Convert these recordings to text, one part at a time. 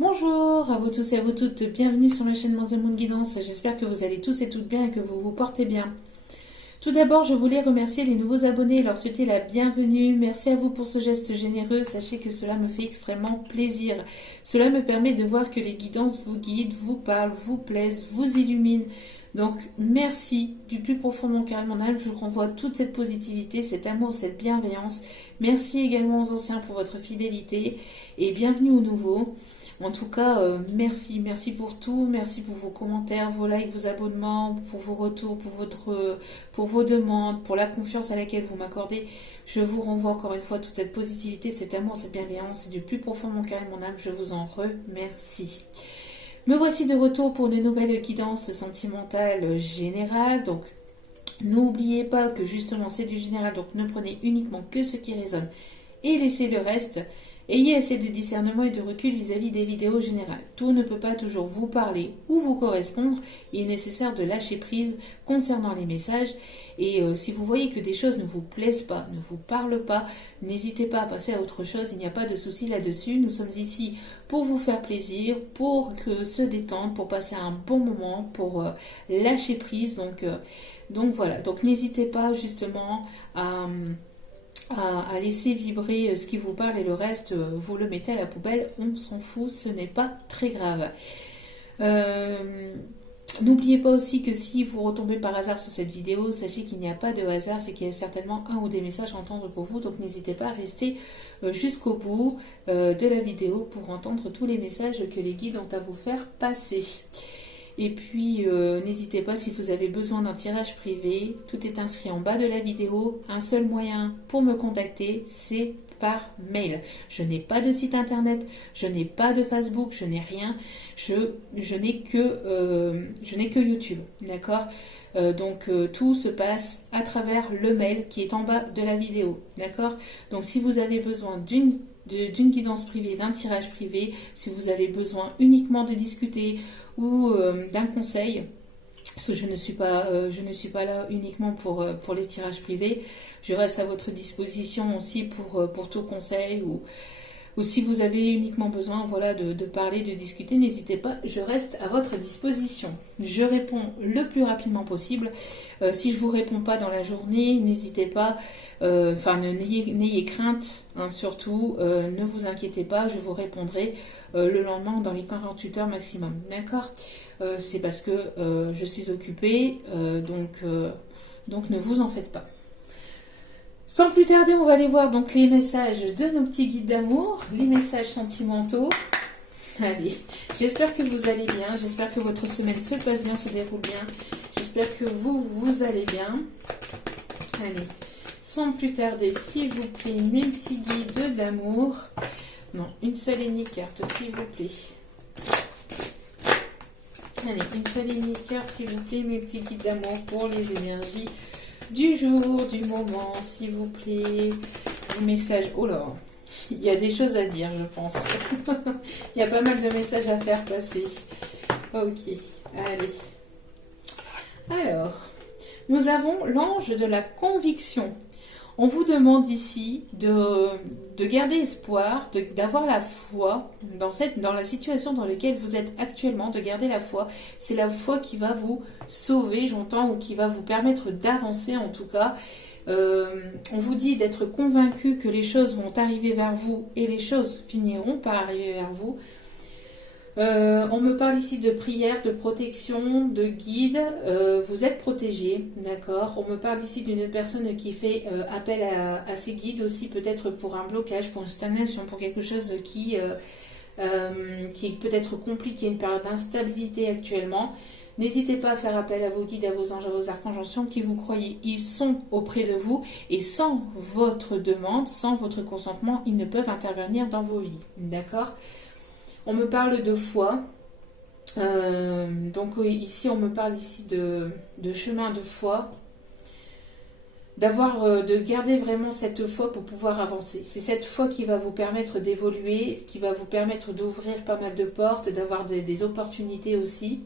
Bonjour à vous tous et à vous toutes, bienvenue sur la chaîne Monde Guidance. J'espère que vous allez tous et toutes bien et que vous vous portez bien. Tout d'abord, je voulais remercier les nouveaux abonnés et leur souhaiter la bienvenue. Merci à vous pour ce geste généreux. Sachez que cela me fait extrêmement plaisir. Cela me permet de voir que les guidances vous guident, vous parlent, vous plaisent, vous illuminent. Donc, merci du plus profond de mon cœur et de mon âme. Je vous renvoie toute cette positivité, cet amour, cette bienveillance. Merci également aux anciens pour votre fidélité et bienvenue aux nouveaux. En tout cas, merci pour tout, merci pour vos commentaires, vos likes, vos abonnements, pour vos retours, pour vos demandes, pour la confiance à laquelle vous m'accordez. Je vous renvoie encore une fois toute cette positivité, cet amour, cette bienveillance, et du plus profond de mon cœur et de mon âme, je vous en remercie. Me voici de retour pour une nouvelle guidance sentimentale générale. Donc, n'oubliez pas que justement c'est du général, donc ne prenez uniquement que ce qui résonne et laissez le reste. Ayez assez de discernement et de recul vis-à-vis des vidéos générales. Tout ne peut pas toujours vous parler ou vous correspondre. Il est nécessaire de lâcher prise concernant les messages. Et si vous voyez que des choses ne vous plaisent pas, ne vous parlent pas, n'hésitez pas à passer à autre chose. Il n'y a pas de souci là-dessus. Nous sommes ici pour vous faire plaisir, pour se détendre, pour passer un bon moment, pour lâcher prise. Donc voilà. Donc n'hésitez pas justement à laisser vibrer ce qui vous parle et le reste, vous le mettez à la poubelle, on s'en fout, ce n'est pas très grave. N'oubliez pas aussi que si vous retombez par hasard sur cette vidéo, sachez qu'il n'y a pas de hasard, c'est qu'il y a certainement un ou des messages à entendre pour vous, donc n'hésitez pas à rester jusqu'au bout de la vidéo pour entendre tous les messages que les guides ont à vous faire passer. Et puis, n'hésitez pas si vous avez besoin d'un tirage privé. Tout est inscrit en bas de la vidéo. Un seul moyen pour me contacter, c'est par mail. Je n'ai pas de site internet, je n'ai pas de Facebook, je n'ai rien. Je n'ai que YouTube, d'accord. Donc, tout se passe à travers le mail qui est en bas de la vidéo, d'accord. Donc, si vous avez besoin d'une guidance privée, d'un tirage privé, si vous avez besoin uniquement de discuter ou d'un conseil, parce que je ne suis pas là uniquement pour les tirages privés, je reste à votre disposition aussi pour tout conseil ou si vous avez uniquement besoin de parler, de discuter, n'hésitez pas, je reste à votre disposition. Je réponds le plus rapidement possible. Si je ne vous réponds pas dans la journée, n'hésitez pas, n'ayez crainte, hein, surtout, ne vous inquiétez pas, je vous répondrai le lendemain dans les 48 heures maximum. D'accord. C'est parce que je suis occupée, donc ne vous en faites pas. Sans plus tarder, on va aller voir donc les messages de nos petits guides d'amour, les messages sentimentaux. Allez, j'espère que vous allez bien, j'espère que votre semaine se passe bien, se déroule bien. J'espère que vous allez bien. Allez, sans plus tarder, s'il vous plaît, mes petits guides d'amour. Non, une seule et unique carte, s'il vous plaît. Allez, une seule et unique carte, s'il vous plaît, mes petits guides d'amour pour les énergies du jour, du moment, s'il vous plaît. Les messages. Oh là, il y a des choses à dire, je pense. Il y a pas mal de messages à faire passer. Ok, allez. Alors, nous avons l'ange de la conviction. On vous demande ici de garder espoir, d'avoir la foi dans la situation dans laquelle vous êtes actuellement, de garder la foi. C'est la foi qui va vous sauver, j'entends, ou qui va vous permettre d'avancer en tout cas. On vous dit d'être convaincu que les choses vont arriver vers vous et les choses finiront par arriver vers vous. On me parle ici de prière, de protection, de guide. Vous êtes protégé, d'accord. On me parle ici d'une personne qui fait appel à ses guides aussi, peut-être pour un blocage, pour une stagnation, pour quelque chose qui est peut-être compliqué, une période d'instabilité actuellement. N'hésitez pas à faire appel à vos guides, à vos anges, à vos archanges, en science qui vous croyez. Ils sont auprès de vous et sans votre demande, sans votre consentement, ils ne peuvent intervenir dans vos vies, d'accord. On me parle de foi, donc ici on me parle ici de chemin de foi, de garder vraiment cette foi pour pouvoir avancer. C'est cette foi qui va vous permettre d'évoluer, qui va vous permettre d'ouvrir pas mal de portes, d'avoir des opportunités aussi,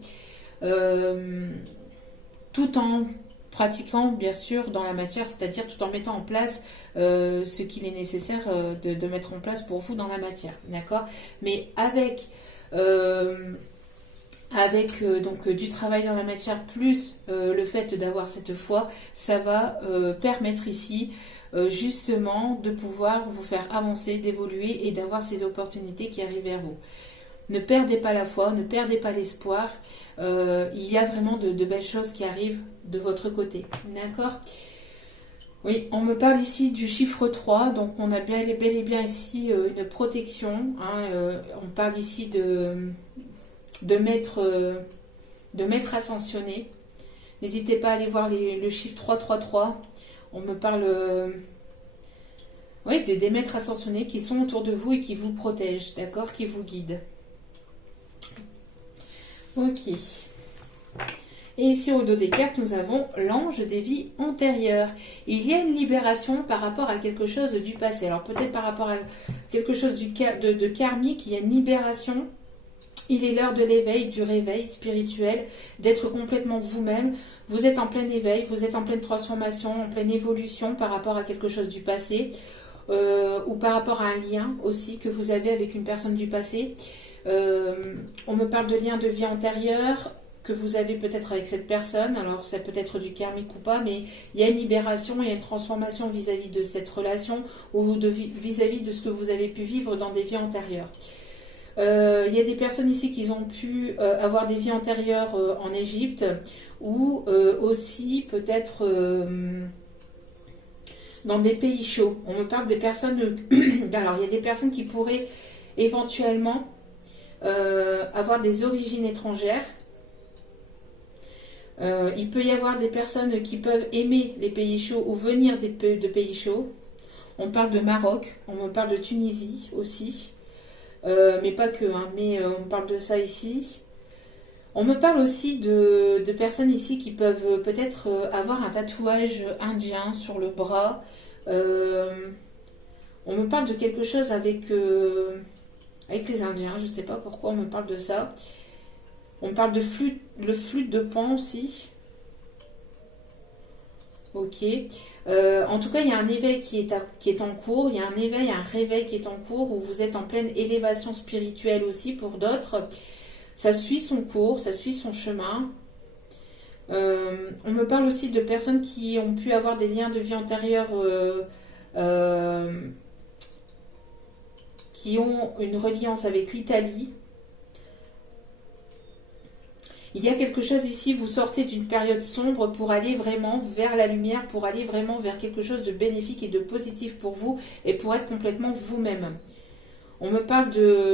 tout en pratiquant bien sûr dans la matière, c'est-à-dire tout en mettant en place ce qu'il est nécessaire de mettre en place pour vous dans la matière, d'accord. Mais avec avec donc du travail dans la matière plus le fait d'avoir cette foi, ça va permettre ici justement de pouvoir vous faire avancer, d'évoluer et d'avoir ces opportunités qui arrivent vers vous. Ne perdez pas la foi, ne perdez pas l'espoir. Il y a vraiment de belles choses qui arrivent de votre côté. D'accord ? Oui, on me parle ici du chiffre 3, donc on a bel et bien ici une protection. Hein, on parle ici de maître ascensionné. N'hésitez pas à aller voir le chiffre 333. On me parle oui, des maîtres ascensionnés qui sont autour de vous et qui vous protègent, d'accord, qui vous guident. Ok. Et ici au dos des cartes, nous avons l'ange des vies antérieures. Il y a une libération par rapport à quelque chose du passé. Alors peut-être par rapport à quelque chose de karmique, il y a une libération. Il est l'heure de l'éveil, du réveil spirituel, d'être complètement vous-même. Vous êtes en plein éveil, vous êtes en pleine transformation, en pleine évolution par rapport à quelque chose du passé. Ou par rapport à un lien aussi que vous avez avec une personne du passé. On me parle de liens de vie antérieure que vous avez peut-être avec cette personne, alors ça peut être du karmique ou pas, mais il y a une libération, il y a une transformation vis-à-vis de cette relation ou vis-à-vis de ce que vous avez pu vivre dans des vies antérieures. Il y a des personnes ici qui ont pu avoir des vies antérieures en Égypte ou aussi peut-être dans des pays chauds. On me parle des personnes... alors il y a des personnes qui pourraient éventuellement avoir des origines étrangères. Il peut y avoir des personnes qui peuvent aimer les pays chauds ou venir de pays chauds. On parle de Maroc, on me parle de Tunisie aussi, mais pas que, hein, mais on parle de ça ici. On me parle aussi de personnes ici qui peuvent peut-être avoir un tatouage indien sur le bras. On me parle de quelque chose avec les Indiens, je ne sais pas pourquoi on me parle de ça. On parle de le flûte de Pan aussi. Ok. En tout cas, il y a un éveil qui est en cours. Il y a un éveil, un réveil qui est en cours où vous êtes en pleine élévation spirituelle aussi pour d'autres. Ça suit son cours, ça suit son chemin. On me parle aussi de personnes qui ont pu avoir des liens de vie antérieure qui ont une reliance avec l'Italie. Il y a quelque chose ici, vous sortez d'une période sombre pour aller vraiment vers la lumière, pour aller vraiment vers quelque chose de bénéfique et de positif pour vous et pour être complètement vous-même. On me parle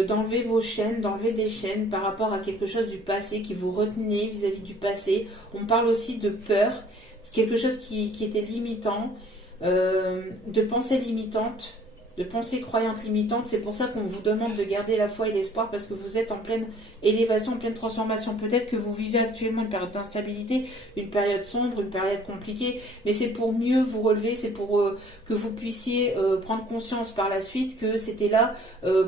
d'enlever vos chaînes, d'enlever des chaînes par rapport à quelque chose du passé qui vous retenait vis-à-vis du passé. On parle aussi de peur, quelque chose qui était limitant, de pensées limitantes, de pensées croyantes limitantes. C'est pour ça qu'on vous demande de garder la foi et l'espoir parce que vous êtes en pleine élévation, en pleine transformation. Peut-être que vous vivez actuellement une période d'instabilité, une période sombre, une période compliquée, mais c'est pour mieux vous relever, c'est pour que vous puissiez prendre conscience par la suite que c'était là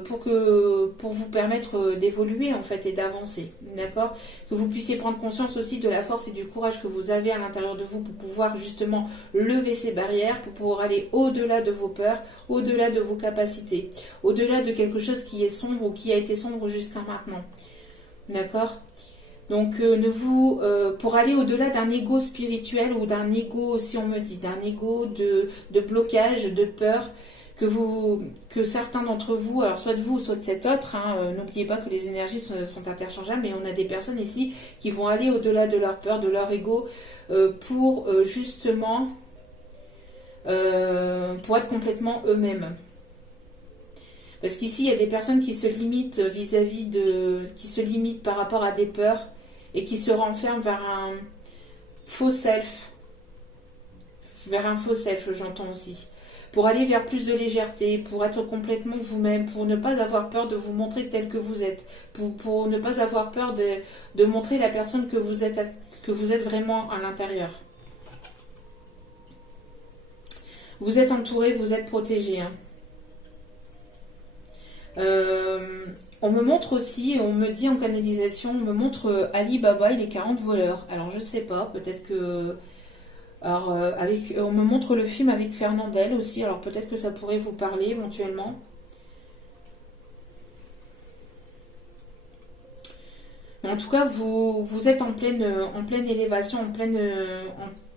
pour vous permettre d'évoluer en fait et d'avancer, d'accord ? Que vous puissiez prendre conscience aussi de la force et du courage que vous avez à l'intérieur de vous pour pouvoir justement lever ces barrières, pour pouvoir aller au-delà de vos peurs, au-delà de vos capacités, au-delà de quelque chose qui est sombre ou qui a été sombre jusqu'à maintenant. D'accord ? Donc, pour aller au-delà d'un ego spirituel ou d'un ego, si on me dit, d'un ego de blocage, de peur, que certains d'entre vous, alors soit de vous, soit de cet autre, hein, n'oubliez pas que les énergies sont interchangeables, mais on a des personnes ici qui vont aller au-delà de leur peur, de leur ego, pour justement, pour être complètement eux-mêmes. Parce qu'ici, il y a des personnes qui se limitent qui se limitent par rapport à des peurs et qui se renferment vers un faux self. Vers un faux self, j'entends aussi. Pour aller vers plus de légèreté, pour être complètement vous-même, pour ne pas avoir peur de vous montrer tel que vous êtes, pour ne pas avoir peur de montrer la personne que vous êtes vraiment à l'intérieur. Vous êtes entouré, vous êtes protégé, hein. On me montre aussi, on me dit en canalisation, on me montre Ali Baba et les 40 voleurs. Alors je sais pas, peut-être que... Alors on me montre le film avec Fernandel aussi, alors peut-être que ça pourrait vous parler éventuellement. En tout cas, vous êtes en pleine élévation, en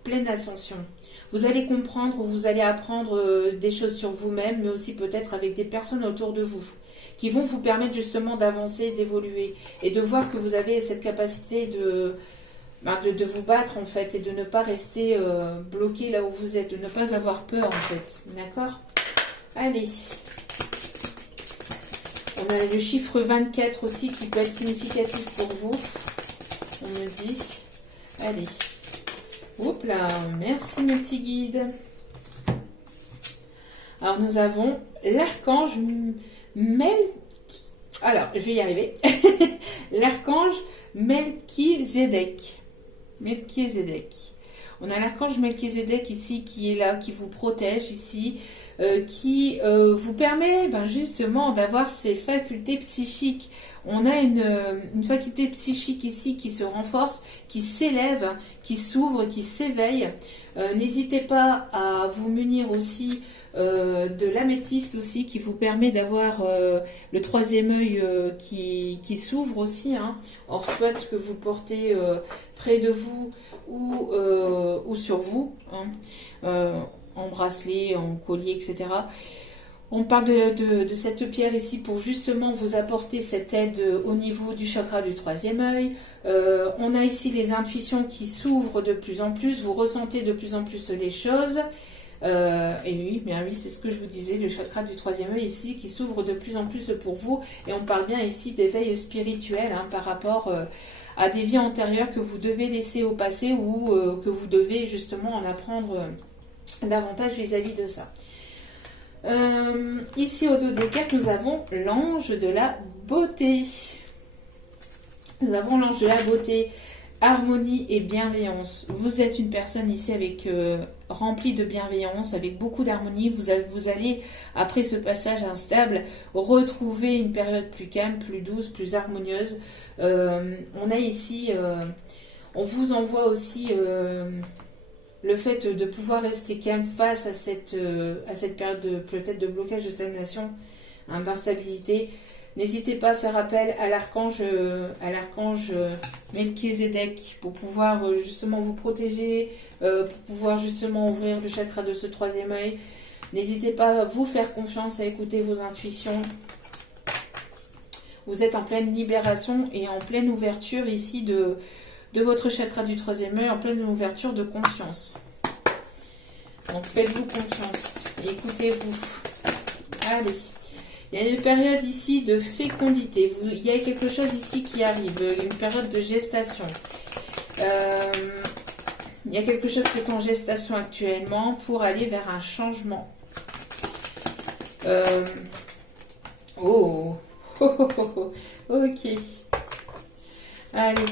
pleine ascension. Vous allez comprendre, vous allez apprendre des choses sur vous-même, mais aussi peut-être avec des personnes autour de vous, qui vont vous permettre justement d'avancer, d'évoluer, et de voir que vous avez cette capacité de vous battre en fait, et de ne pas rester bloqué là où vous êtes, de ne pas avoir peur en fait. D'accord? Allez. On a le chiffre 24 aussi qui peut être significatif pour vous. On me dit. Allez. Oups là, merci mes petits guides. Alors nous avons l'archange Alors, je vais y arriver. L'archange Melchizedek. Melchizedek. On a l'archange Melchizedek ici qui est là, qui vous protège ici, qui vous permet justement d'avoir ces facultés psychiques. On a une faculté psychique ici qui se renforce, qui s'élève, qui s'ouvre, qui s'éveille. N'hésitez pas à vous munir aussi de l'améthyste aussi, qui vous permet d'avoir le troisième œil qui s'ouvre aussi. Or, soit que vous portez près de vous ou sur vous, en bracelet, en collier, etc. On parle de cette pierre ici pour justement vous apporter cette aide au niveau du chakra du troisième œil. On a ici les intuitions qui s'ouvrent de plus en plus, vous ressentez de plus en plus les choses. Et lui, c'est ce que je vous disais, le chakra du troisième œil ici qui s'ouvre de plus en plus pour vous. Et on parle bien ici d'éveil spirituel par rapport à des vies antérieures que vous devez laisser au passé ou que vous devez justement en apprendre davantage vis-à-vis de ça. Ici au dos des cartes, nous avons l'ange de la beauté. Nous avons l'ange de la beauté, harmonie et bienveillance. Vous êtes une personne ici avec remplie de bienveillance, avec beaucoup d'harmonie. Vous allez, après ce passage instable, retrouver une période plus calme, plus douce, plus harmonieuse. On a ici, on vous envoie aussi le fait de pouvoir rester calme face à cette période peut-être de blocage, de stagnation, d'instabilité. N'hésitez pas à faire appel à l'archange Melchizedek pour pouvoir justement vous protéger, pour pouvoir justement ouvrir le chakra de ce troisième œil. N'hésitez pas à vous faire confiance, à écouter vos intuitions. Vous êtes en pleine libération et en pleine ouverture ici de votre chakra du troisième œil, en pleine ouverture de conscience. Donc faites-vous confiance et écoutez-vous. Allez. Il y a une période ici de fécondité. Il y a quelque chose ici qui arrive, une période de gestation. Il y a quelque chose qui est en gestation actuellement pour aller vers un changement. Ok. Allez.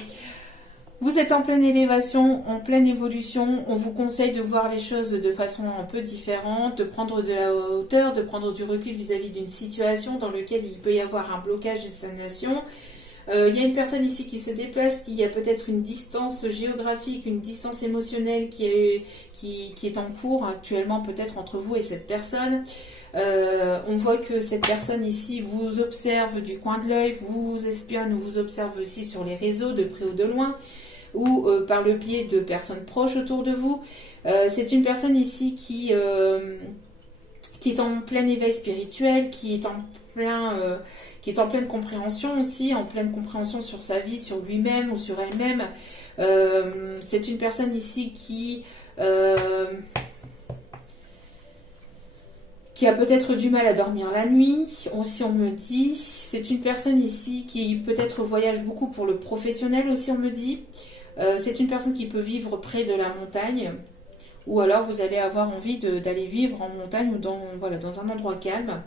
Vous êtes en pleine élévation, en pleine évolution. On vous conseille de voir les choses de façon un peu différente, de prendre de la hauteur, de prendre du recul vis-à-vis d'une situation dans laquelle il peut y avoir un blocage de stagnation. Il y a une personne ici qui se déplace, qui a peut-être une distance géographique, une distance émotionnelle qui est en cours actuellement peut-être entre vous et cette personne. On voit que cette personne ici vous observe du coin de l'œil, vous espionne ou vous observe aussi sur les réseaux de près ou de loin, ou par le biais de personnes proches autour de vous. C'est une personne ici qui est en plein éveil spirituel, qui est en pleine compréhension aussi, en pleine compréhension sur sa vie, sur lui-même ou sur elle-même. C'est une personne ici qui a peut-être du mal à dormir la nuit, aussi on me dit. C'est une personne ici qui peut-être voyage beaucoup pour le professionnel aussi on me dit. C'est une personne qui peut vivre près de la montagne, ou alors vous allez avoir envie d'aller vivre en montagne ou dans un endroit calme.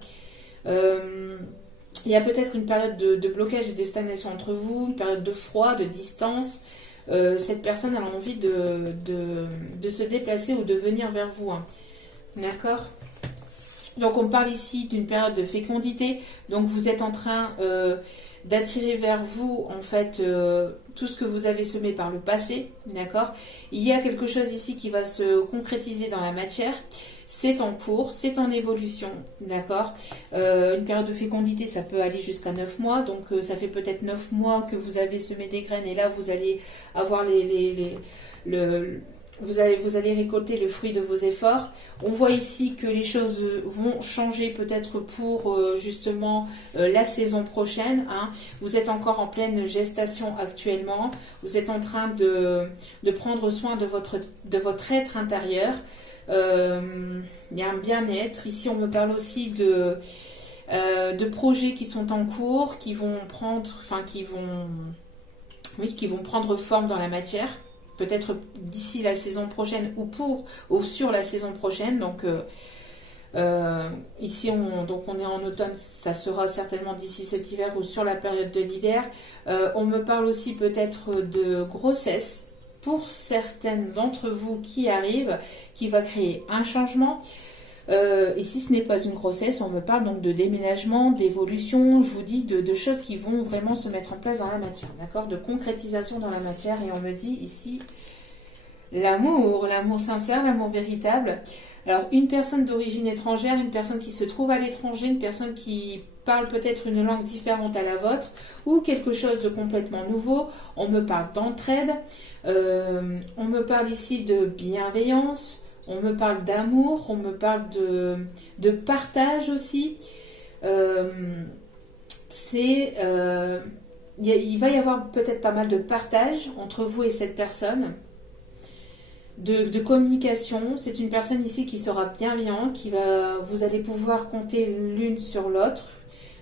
Il y a peut-être une période de blocage et de stagnation entre vous, une période de froid, de distance. Cette personne a envie de se déplacer ou de venir vers vous. D'accord ? Donc on parle ici d'une période de fécondité. Donc vous êtes en train d'attirer vers vous en fait tout ce que vous avez semé par le passé. D'accord ? Il y a quelque chose ici qui va se concrétiser dans la matière. c'est en cours, c'est en évolution, d'accord. Une période de fécondité, ça peut aller jusqu'à 9 mois, donc ça fait peut-être 9 mois que vous avez semé des graines et là vous allez avoir vous allez récolter le fruit de vos efforts. On voit ici que les choses vont changer peut-être pour justement la saison prochaine, hein. Vous êtes encore en pleine gestation actuellement. Vous êtes en train de prendre soin de votre être intérieur. Il y a un bien-être. Ici, on me parle aussi de projets qui sont en cours, qui vont prendre forme dans la matière. Peut-être d'ici la saison prochaine ou sur la saison prochaine. Donc ici on est en automne, ça sera certainement d'ici cet hiver ou sur la période de l'hiver. On me parle aussi peut-être de grossesse pour certaines d'entre vous qui arrivent, qui va créer un changement. Ici ce n'est pas une grossesse, on me parle donc de déménagement, d'évolution, je vous dis de choses qui vont vraiment se mettre en place dans la matière, d'accord, de concrétisation dans la matière. Et on me dit ici l'amour sincère, l'amour véritable. Alors une personne d'origine étrangère, une personne qui se trouve à l'étranger, une personne qui parle peut-être une langue différente à la vôtre ou quelque chose de complètement nouveau. On me parle d'entraide, on me parle ici de bienveillance. On me parle d'amour, on me parle de partage aussi. Il va y avoir peut-être pas mal de partage entre vous et cette personne, de communication. C'est une personne ici qui sera bienveillante, vous allez pouvoir compter l'une sur l'autre.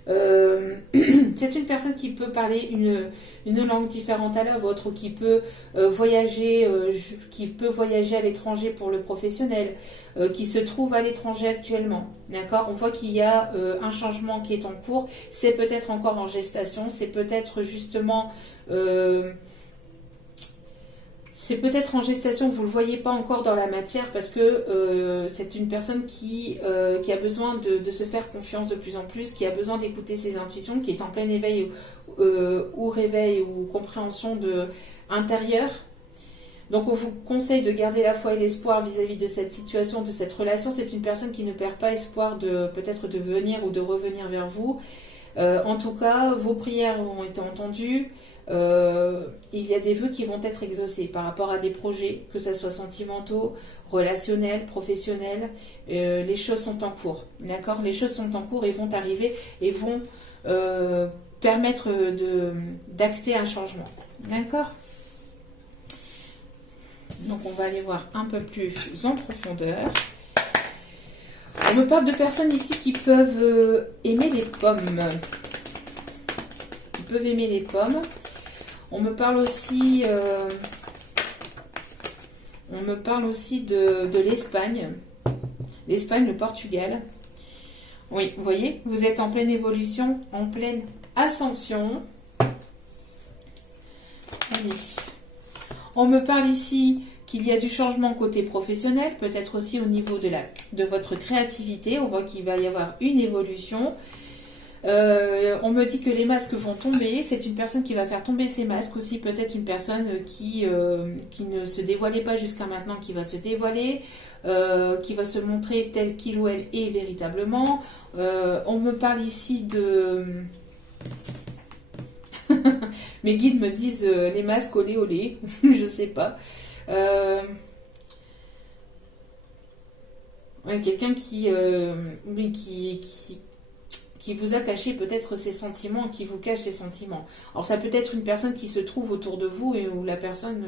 C'est une personne qui peut parler une langue différente à la vôtre ou qui peut voyager à l'étranger pour le professionnel, qui se trouve à l'étranger actuellement. D'accord, on voit qu'il y a un changement qui est en cours. C'est peut-être encore en gestation, c'est peut-être justement en gestation, vous ne le voyez pas encore dans la matière parce que c'est une personne qui a besoin de se faire confiance de plus en plus, qui a besoin d'écouter ses intuitions, qui est en plein éveil ou réveil ou compréhension intérieure. Donc on vous conseille de garder la foi et l'espoir vis-à-vis de cette situation, de cette relation. C'est une personne qui ne perd pas espoir peut-être de venir ou de revenir vers vous. En tout cas, vos prières ont été entendues. Il y a des vœux qui vont être exaucés par rapport à des projets, que ce soit sentimentaux, relationnels, professionnels. Les choses sont en cours, d'accord. Les choses sont en cours et vont arriver et vont permettre d'acter un changement, d'accord. Donc on va aller voir un peu plus en profondeur. On me parle de personnes ici qui peuvent aimer les pommes. Ils peuvent aimer les pommes. On me parle aussi de l'Espagne. L'Espagne, le Portugal. Oui, vous voyez, vous êtes en pleine évolution, en pleine ascension. Allez. On me parle ici qu'il y a du changement côté professionnel, peut-être aussi au niveau de votre créativité. On voit qu'il va y avoir une évolution. On me dit que les masques vont tomber. C'est une personne qui va faire tomber ses masques aussi. Peut-être une personne qui ne se dévoilait pas jusqu'à maintenant, qui va se dévoiler, qui va se montrer tel qu'il ou elle est véritablement. On me parle ici de... Mes guides me disent les masques olé olé. Je sais pas. Quelqu'un qui vous a caché peut-être ses sentiments, qui vous cache ses sentiments. Alors ça peut être une personne qui se trouve autour de vous ou la personne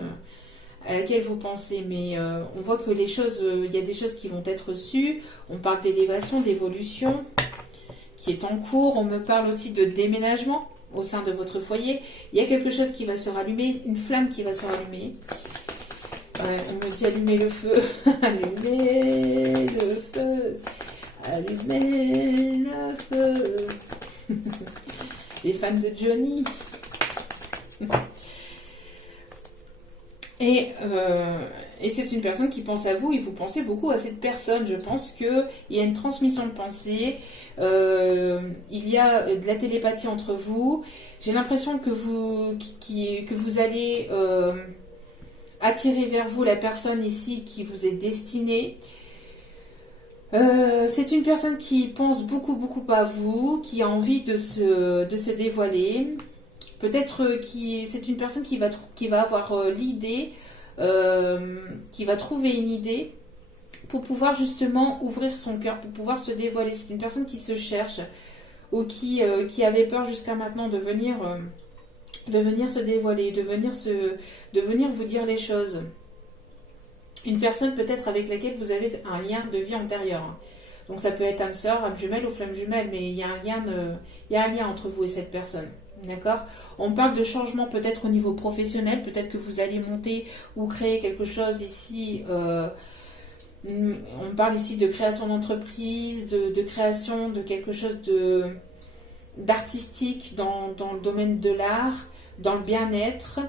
à laquelle vous pensez, mais on voit que les choses, il y a des choses qui vont être reçues. On parle d'élévation, d'évolution qui est en cours. On me parle aussi de déménagement au sein de votre foyer. Il y a quelque chose qui va se rallumer, une flamme qui va se rallumer. On me dit allumer le feu, allumer le feu, allumer le feu. Les fans de Johnny. Et c'est une personne qui pense à vous et vous pensez beaucoup à cette personne. Je pense qu'il y a une transmission de pensée, il y a de la télépathie entre vous. J'ai l'impression que vous allez attirer vers vous la personne ici qui vous est destinée. C'est une personne qui pense beaucoup, beaucoup à vous, qui a envie de se dévoiler. Peut-être c'est une personne qui va avoir l'idée, qui va trouver une idée pour pouvoir justement ouvrir son cœur, pour pouvoir se dévoiler. C'est une personne qui se cherche ou qui avait peur jusqu'à maintenant de venir se dévoiler, de venir vous dire les choses. Une personne peut-être avec laquelle vous avez un lien de vie antérieur. Donc ça peut être âme sœur, âme jumelle ou flamme jumelle, mais il y a un lien entre vous et cette personne. D'accord? On parle de changement peut-être au niveau professionnel, peut-être que vous allez monter ou créer quelque chose ici. On parle ici de création d'entreprise, de création de quelque chose d'artistique dans le domaine de l'art, dans le bien-être.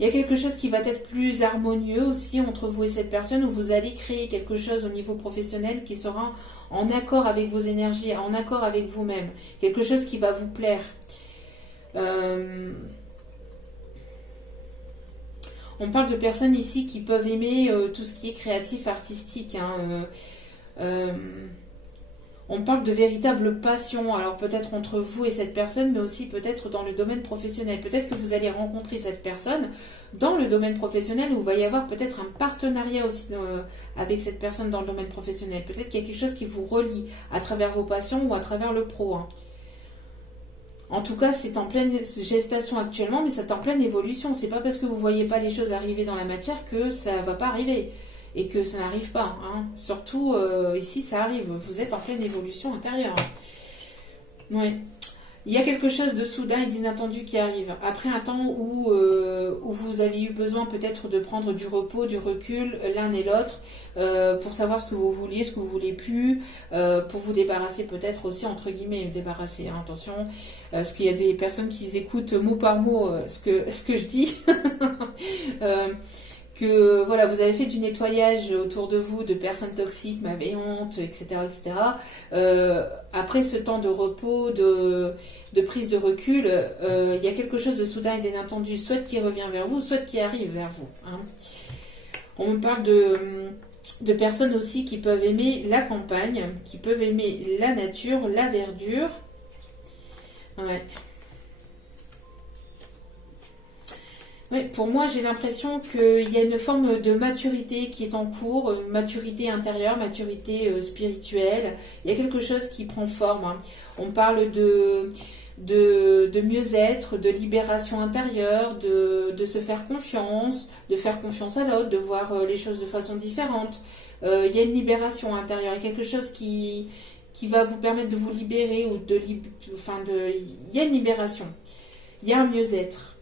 Il y a quelque chose qui va être plus harmonieux aussi entre vous et cette personne, où vous allez créer quelque chose au niveau professionnel qui sera en accord avec vos énergies, en accord avec vous-même. Quelque chose qui va vous plaire. On parle de personnes ici qui peuvent aimer tout ce qui est créatif, artistique. On parle de véritable passion, alors peut-être entre vous et cette personne, mais aussi peut-être dans le domaine professionnel. Peut-être que vous allez rencontrer cette personne dans le domaine professionnel, où il va y avoir peut-être un partenariat aussi avec cette personne dans le domaine professionnel. Peut-être qu'il y a quelque chose qui vous relie à travers vos passions ou à travers le pro. En tout cas, c'est en pleine gestation actuellement, mais c'est en pleine évolution. C'est pas parce que vous ne voyez pas les choses arriver dans la matière que ça ne va pas arriver. Et que ça n'arrive pas. Surtout, ici, ça arrive. Vous êtes en pleine évolution intérieure. Oui. Il y a quelque chose de soudain et d'inattendu qui arrive. Après un temps où vous avez eu besoin peut-être de prendre du repos, du recul, l'un et l'autre, pour savoir ce que vous vouliez, ce que vous ne voulez plus, pour vous débarrasser peut-être aussi, entre guillemets, débarrasser, attention, parce qu'il y a des personnes qui écoutent mot par mot ce que je dis. Que voilà, vous avez fait du nettoyage autour de vous de personnes toxiques, malveillantes, etc. etc. Après ce temps de repos, de prise de recul, il y a quelque chose de soudain et d'inattendu, soit qui revient vers vous, soit qui arrive vers vous. On parle de personnes aussi qui peuvent aimer la campagne, qui peuvent aimer la nature, la verdure. Ouais. Oui, pour moi, j'ai l'impression qu'il y a une forme de maturité qui est en cours, une maturité intérieure, maturité spirituelle. Il y a quelque chose qui prend forme. On parle de mieux-être, de libération intérieure, de se faire confiance à l'autre, de voir les choses de façon différente. Il y a une libération intérieure, il y a quelque chose qui va vous permettre de vous libérer, ou il y a une libération, il y a un mieux-être.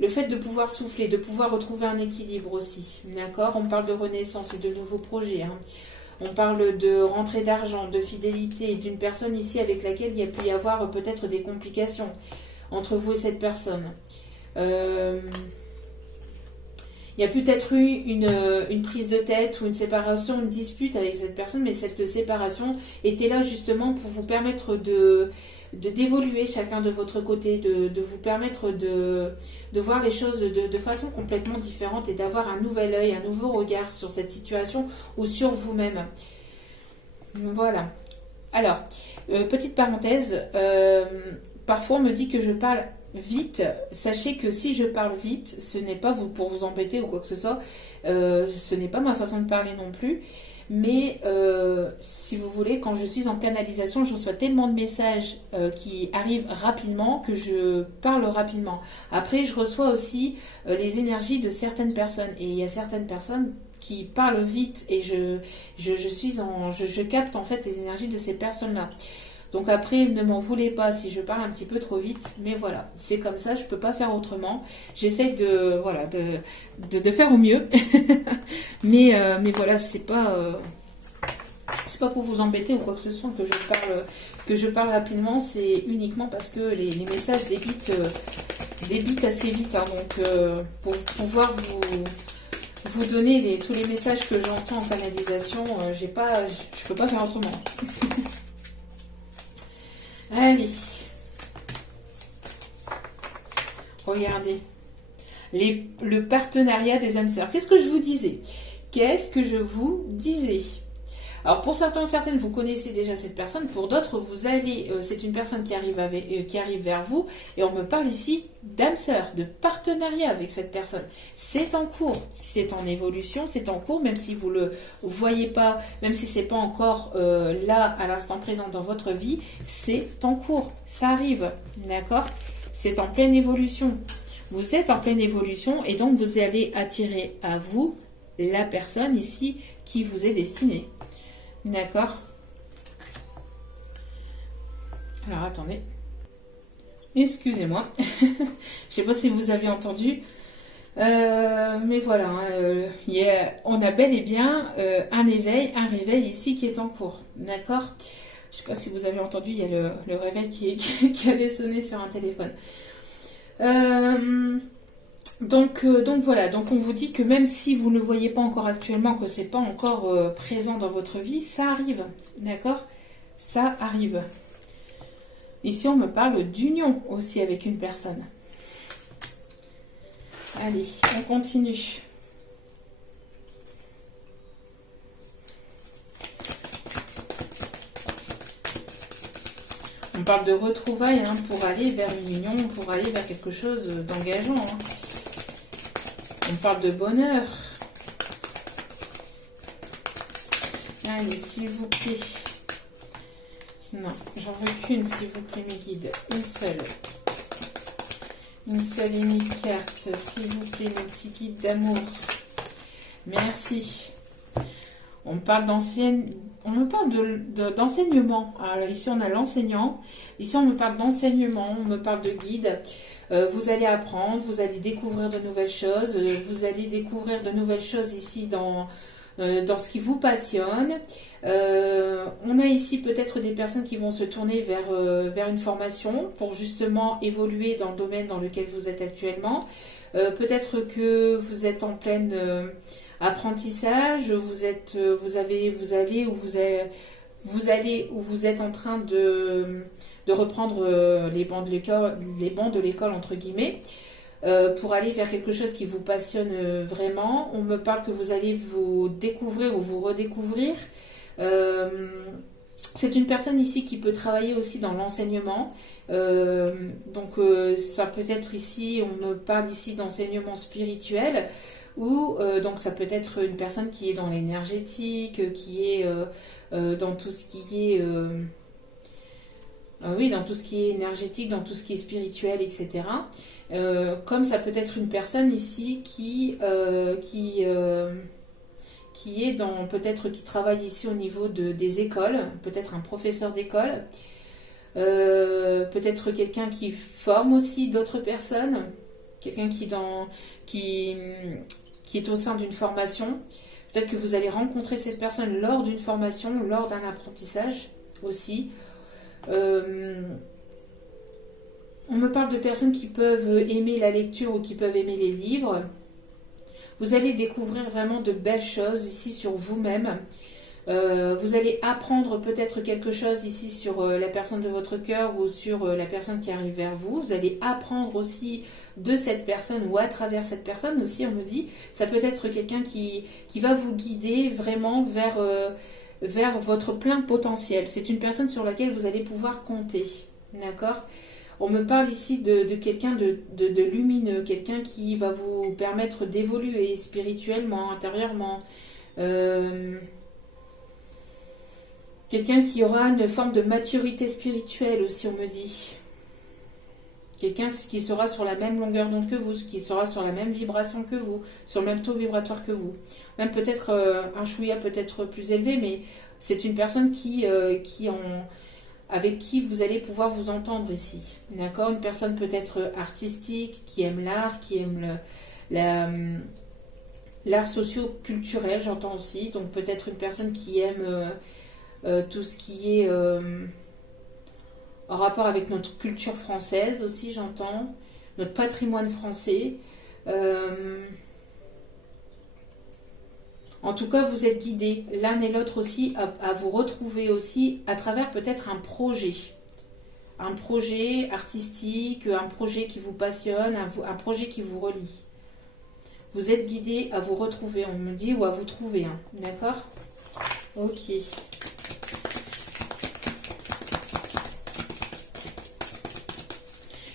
Le fait de pouvoir souffler, de pouvoir retrouver un équilibre aussi, d'accord? On parle de renaissance et de nouveaux projets. On parle de rentrée d'argent, de fidélité, d'une personne ici avec laquelle il y a pu y avoir peut-être des complications entre vous et cette personne. Il y a peut-être eu une prise de tête ou une séparation, une dispute avec cette personne, mais cette séparation était là justement pour vous permettre d'évoluer chacun de votre côté, de vous permettre de voir les choses de façon complètement différente et d'avoir un nouvel œil, un nouveau regard sur cette situation ou sur vous-même. Voilà. Alors, petite parenthèse, parfois on me dit que je parle vite. Sachez que si je parle vite, ce n'est pas pour vous embêter ou quoi que ce soit, ce n'est pas ma façon de parler non plus. Mais si vous voulez, quand je suis en canalisation, je reçois tellement de messages qui arrivent rapidement que je parle rapidement. Après, je reçois aussi les énergies de certaines personnes. Et il y a certaines personnes qui parlent vite et je capte en fait les énergies de ces personnes-là. Donc après, ne m'en voulez pas si je parle un petit peu trop vite, mais voilà, c'est comme ça, je ne peux pas faire autrement. J'essaie de faire au mieux, mais voilà, c'est pas pour vous embêter ou quoi que ce soit que je parle rapidement, c'est uniquement parce que les messages débitent assez vite, donc pour pouvoir vous donner tous les messages que j'entends en canalisation, je peux pas faire autrement. Allez, regardez, le partenariat des âmes sœurs. Qu'est-ce que je vous disais? qu'est-ce que je vous disais? Alors pour certains, certaines, vous connaissez déjà cette personne. Pour d'autres, vous allez, c'est une personne qui arrive qui arrive vers vous. Et on me parle ici d'âme sœur, de partenariat avec cette personne. C'est en cours, c'est en évolution, c'est en cours, même si vous le voyez pas, même si c'est pas encore là à l'instant présent dans votre vie, c'est en cours, ça arrive, d'accord? C'est en pleine évolution. Vous êtes en pleine évolution et donc vous allez attirer à vous la personne ici qui vous est destinée. D'accord. Alors, attendez. Excusez-moi. Je ne sais pas si vous avez entendu. Mais voilà. On a bel et bien un réveil ici qui est en cours. D'accord. Je ne sais pas si vous avez entendu, il y a le réveil qui avait sonné sur un téléphone. Donc voilà, donc on vous dit que même si vous ne voyez pas encore actuellement, que c'est pas encore présent dans votre vie, ça arrive, d'accord? Ça arrive. Ici, on me parle d'union aussi avec une personne. Allez, on continue. On parle de retrouvailles hein, pour aller vers une union, pour aller vers quelque chose d'engageant. Hein. On parle de bonheur. Allez, s'il vous plaît. Non, j'en veux qu'une, s'il vous plaît, mes guides. Une seule. Une seule et unique carte, s'il vous plaît, mes petits guides d'amour. Merci. On parle on me parle d'enseignement. Alors ici, on a l'enseignant. Ici, on me parle d'enseignement, on me parle de guide. Vous allez apprendre, vous allez découvrir de nouvelles choses. Vous allez découvrir de nouvelles choses ici dans ce qui vous passionne. On a ici peut-être des personnes qui vont se tourner vers une formation pour justement évoluer dans le domaine dans lequel vous êtes actuellement. Peut-être que vous êtes en pleine apprentissage, vous allez ou vous êtes en train de reprendre les bancs de l'école entre guillemets. Pour aller vers quelque chose qui vous passionne vraiment. On me parle que vous allez vous découvrir ou vous redécouvrir. C'est une personne ici qui peut travailler aussi dans l'enseignement. Ça peut être ici, on me parle ici d'enseignement spirituel. Ou donc ça peut être une personne qui est dans l'énergétique, qui est dans tout ce qui est... oui, dans tout ce qui est énergétique, dans tout ce qui est spirituel, etc. Comme ça peut être une personne ici qui est dans, peut-être qui travaille ici au niveau des écoles, peut-être un professeur d'école, peut-être quelqu'un qui forme aussi d'autres personnes, quelqu'un qui est au sein d'une formation. Peut-être que vous allez rencontrer cette personne lors d'une formation, lors d'un apprentissage aussi. On me parle de personnes qui peuvent aimer la lecture ou qui peuvent aimer les livres. Vous allez découvrir vraiment de belles choses ici sur vous-même. Vous allez apprendre peut-être quelque chose ici sur la personne de votre cœur ou sur la personne qui arrive vers vous. Vous allez apprendre aussi de cette personne ou à travers cette personne aussi, on me dit. Ça peut être quelqu'un qui va vous guider vraiment vers votre plein potentiel. C'est une personne sur laquelle vous allez pouvoir compter. D'accord ? On me parle ici de quelqu'un de lumineux, quelqu'un qui va vous permettre d'évoluer spirituellement, intérieurement. Quelqu'un qui aura une forme de maturité spirituelle aussi, on me dit. Quelqu'un qui sera sur la même longueur d'onde que vous, qui sera sur la même vibration que vous, sur le même taux vibratoire que vous. Même peut-être un chouïa peut-être plus élevé, mais c'est une personne avec qui vous allez pouvoir vous entendre ici. D'accord ? Une personne peut-être artistique, qui aime l'art, qui aime l'art socio-culturel, j'entends aussi. Donc peut-être une personne qui aime tout ce qui est en rapport avec notre culture française aussi, j'entends. Notre patrimoine français. En tout cas, vous êtes guidés l'un et l'autre aussi à vous retrouver aussi à travers peut-être un projet artistique, un projet qui vous passionne, un projet qui vous relie. Vous êtes guidé à vous retrouver, on me dit, ou à vous trouver. Hein. D'accord? Ok.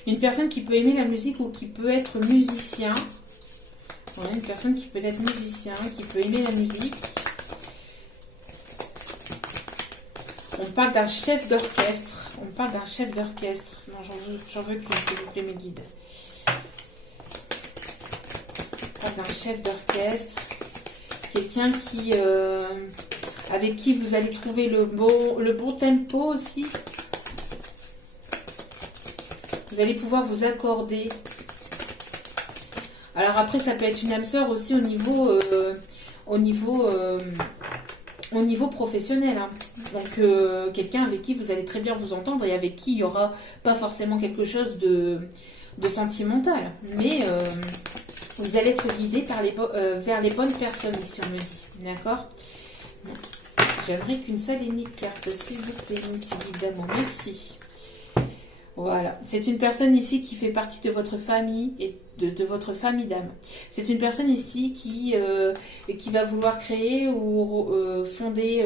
Une personne qui peut aimer la musique ou qui peut être musicien. Voilà, une personne qui peut être musicien, qui peut aimer la musique. On parle d'un chef d'orchestre. On parle d'un chef d'orchestre. Non, j'en veux qu'une, s'il vous plaît, mes guides. On parle d'un chef d'orchestre. Quelqu'un qui, avec qui vous allez trouver le bon tempo aussi. Vous allez pouvoir vous accorder. Alors après, ça peut être une âme sœur aussi au niveau professionnel. Hein. Donc, quelqu'un avec qui vous allez très bien vous entendre et avec qui il n'y aura pas forcément quelque chose de sentimental. Mais vous allez être guidé vers les bonnes personnes, ici on me dit. D'accord? J'aimerais qu'une seule et unique carte, s'il vous plaît, mon petit guide d'amour. Merci. Voilà. C'est une personne ici qui fait partie de votre famille et de votre famille d'âme. C'est une personne ici qui va vouloir créer ou fonder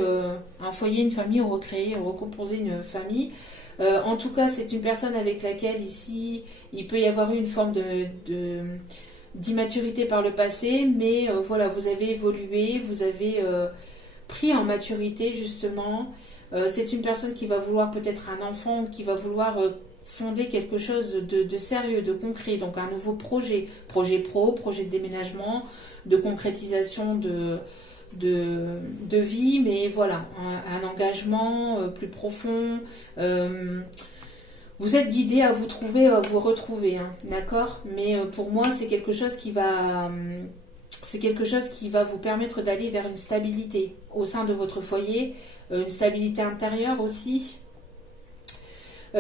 un foyer, une famille, ou recréer, ou recomposer une famille. En tout cas, c'est une personne avec laquelle ici, il peut y avoir eu une forme d'immaturité par le passé, mais voilà, vous avez évolué, vous avez pris en maturité justement. C'est une personne qui va vouloir peut-être un enfant, qui va vouloir fonder quelque chose de sérieux, de concret, donc un nouveau projet pro, projet de déménagement, de concrétisation de vie, mais voilà, un engagement plus profond. Vous êtes guidé à vous trouver, à vous retrouver, hein, d'accord? Mais pour moi, c'est quelque chose qui va vous permettre d'aller vers une stabilité au sein de votre foyer, une stabilité intérieure aussi.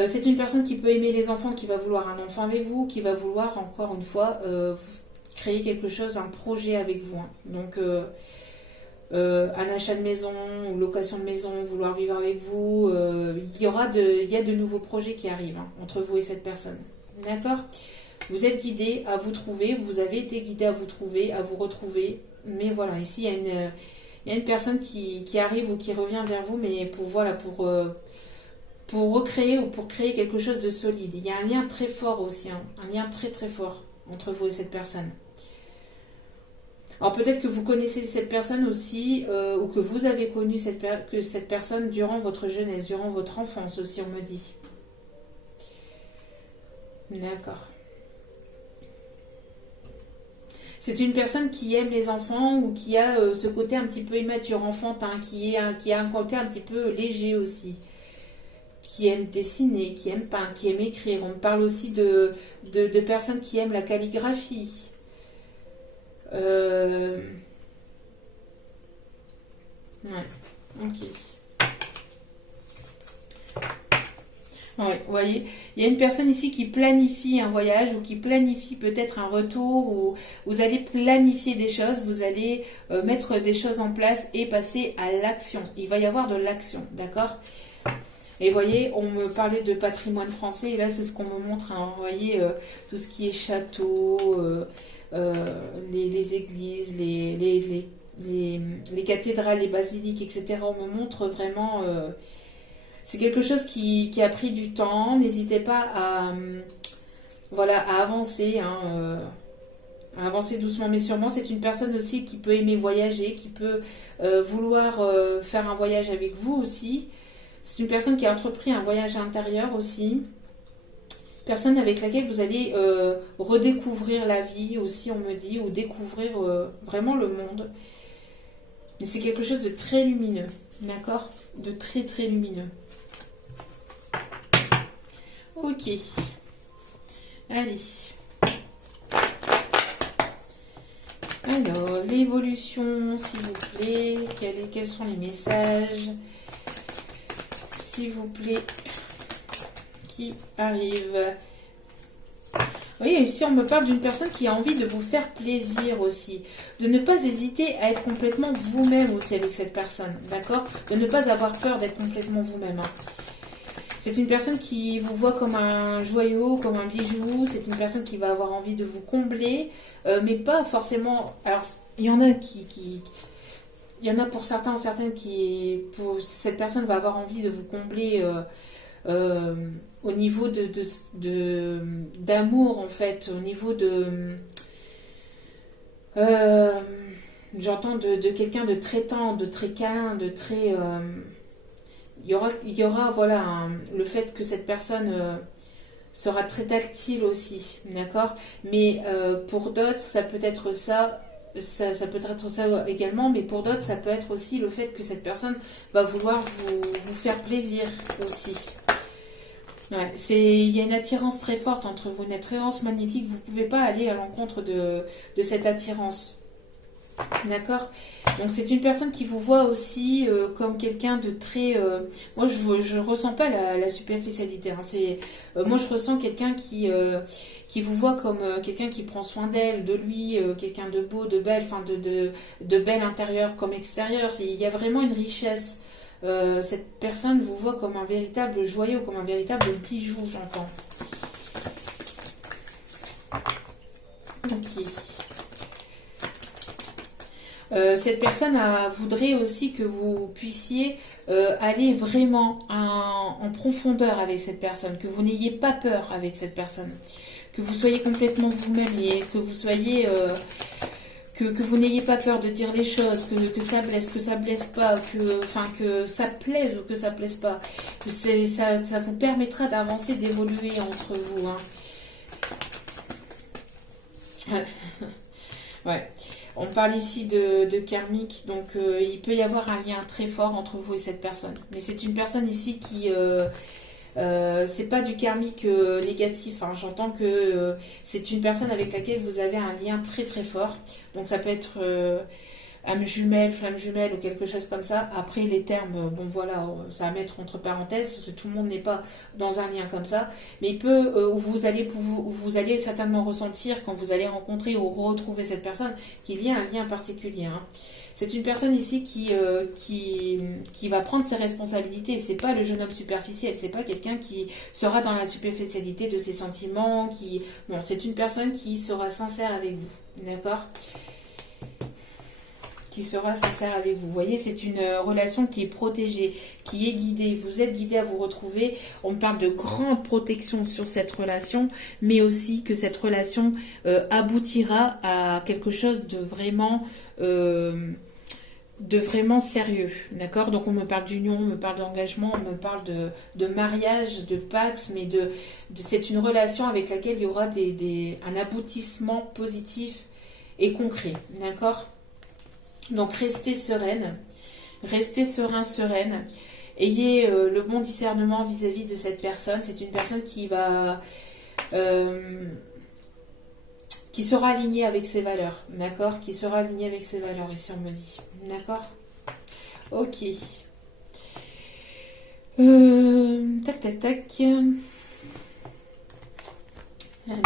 C'est une personne qui peut aimer les enfants, qui va vouloir un enfant avec vous, qui va vouloir, encore une fois, créer quelque chose, un projet avec vous. Hein. Donc, un achat de maison ou location de maison, vouloir vivre avec vous, il y a de nouveaux projets qui arrivent hein, entre vous et cette personne. D'accord? Vous êtes guidé à vous trouver, vous avez été guidé à vous trouver, à vous retrouver. Mais voilà, ici, il y a une personne qui arrive ou qui revient vers vous, mais pour recréer ou pour créer quelque chose de solide. Il y a un lien très fort aussi, hein, un lien très très fort entre vous et cette personne. Alors peut-être que vous connaissez cette personne aussi, ou que vous avez connu cette personne durant votre jeunesse, durant votre enfance aussi, on me dit. D'accord. C'est une personne qui aime les enfants ou qui a ce côté un petit peu immature, enfantin, qui a un côté un petit peu léger aussi. Qui aime dessiner, qui aime peindre, qui aime écrire. On parle aussi de personnes qui aiment la calligraphie. Ouais, ok. Ouais, vous voyez, il y a une personne ici qui planifie un voyage ou qui planifie peut-être un retour, ou vous allez planifier des choses, vous allez mettre des choses en place et passer à l'action. Il va y avoir de l'action, d'accord? Et vous voyez, on me parlait de patrimoine français, et là c'est ce qu'on me montre, hein. Vous voyez, tout ce qui est château, les églises, les cathédrales, les basiliques, etc. On me montre vraiment... c'est quelque chose qui a pris du temps. N'hésitez pas à avancer, hein, à avancer doucement mais sûrement. C'est une personne aussi qui peut aimer voyager, qui peut vouloir faire un voyage avec vous aussi. C'est une personne qui a entrepris un voyage intérieur aussi. Personne avec laquelle vous allez redécouvrir la vie aussi, on me dit, ou découvrir vraiment le monde. Mais c'est quelque chose de très lumineux, d'accord? De très très lumineux. Ok. Allez. Alors, l'évolution, s'il vous plaît. Quels sont les messages, s'il vous plaît, qui arrivent? Oui, ici on me parle d'une personne qui a envie de vous faire plaisir aussi. De ne pas hésiter à être complètement vous-même aussi avec cette personne, d'accord? De ne pas avoir peur d'être complètement vous-même. Hein. C'est une personne qui vous voit comme un joyau, comme un bijou. C'est une personne qui va avoir envie de vous combler, mais pas forcément. Alors, il y en a il y en a pour certains ou certaines pour cette personne va avoir envie de vous combler au niveau d'amour en fait, au niveau j'entends de quelqu'un de très tendre, de très câlin, de très il y aura voilà le fait que cette personne sera très tactile aussi, d'accord, mais pour d'autres ça peut être ça peut être ça également, mais pour d'autres, ça peut être aussi le fait que cette personne va vouloir vous faire plaisir aussi. Ouais, il y a une attirance très forte entre vous, une attirance magnétique. Vous ne pouvez pas aller à l'encontre de cette attirance. D'accord. Donc c'est une personne qui vous voit aussi comme quelqu'un de très... moi je ressens pas la superficialité. Hein. Moi je ressens quelqu'un qui vous voit comme quelqu'un qui prend soin d'elle, de lui, quelqu'un de beau, de belle, enfin de belle intérieur comme extérieur. Il y a vraiment une richesse. Cette personne vous voit comme un véritable joyau, comme un véritable bijou, j'entends. Ok. Cette personne voudrait aussi que vous puissiez aller vraiment en profondeur avec cette personne, que vous n'ayez pas peur avec cette personne, que vous soyez complètement vous-même et que vous soyez... que vous n'ayez pas peur de dire les choses, que ça blesse pas, que ça plaise ou que ça plaise pas, que ça vous permettra d'avancer, d'évoluer entre vous. Hein. Ouais. On parle ici de karmique, donc il peut y avoir un lien très fort entre vous et cette personne. Mais c'est une personne ici qui... c'est pas du karmique négatif, hein. J'entends que c'est une personne avec laquelle vous avez un lien très très fort. Donc ça peut être âme jumelle, flamme jumelle ou quelque chose comme ça. Après les termes, bon voilà, ça va mettre entre parenthèses parce que tout le monde n'est pas dans un lien comme ça. Mais il peut, où vous allez certainement ressentir quand vous allez rencontrer ou retrouver cette personne qu'il y a un lien particulier. Hein. C'est une personne ici qui va prendre ses responsabilités. C'est pas le jeune homme superficiel. C'est pas quelqu'un qui sera dans la superficialité de ses sentiments. Non, c'est une personne qui sera sincère avec vous. D'accord ? Qui sera sincère avec vous. Vous voyez, c'est une relation qui est protégée, qui est guidée. Vous êtes guidé à vous retrouver. On parle de grande protection sur cette relation, mais aussi que cette relation aboutira à quelque chose de vraiment sérieux. D'accord? Donc on me parle d'union, on me parle d'engagement, on me parle de mariage, de pax, mais c'est une relation avec laquelle il y aura un aboutissement positif et concret. D'accord? Donc restez sereine, restez serein, sereine. Ayez le bon discernement vis-à-vis de cette personne. C'est une personne qui sera alignée avec ses valeurs, d'accord? Qui sera alignée avec ses valeurs, ici on me dit, d'accord? Ok. Tac, tac, tac. Allez.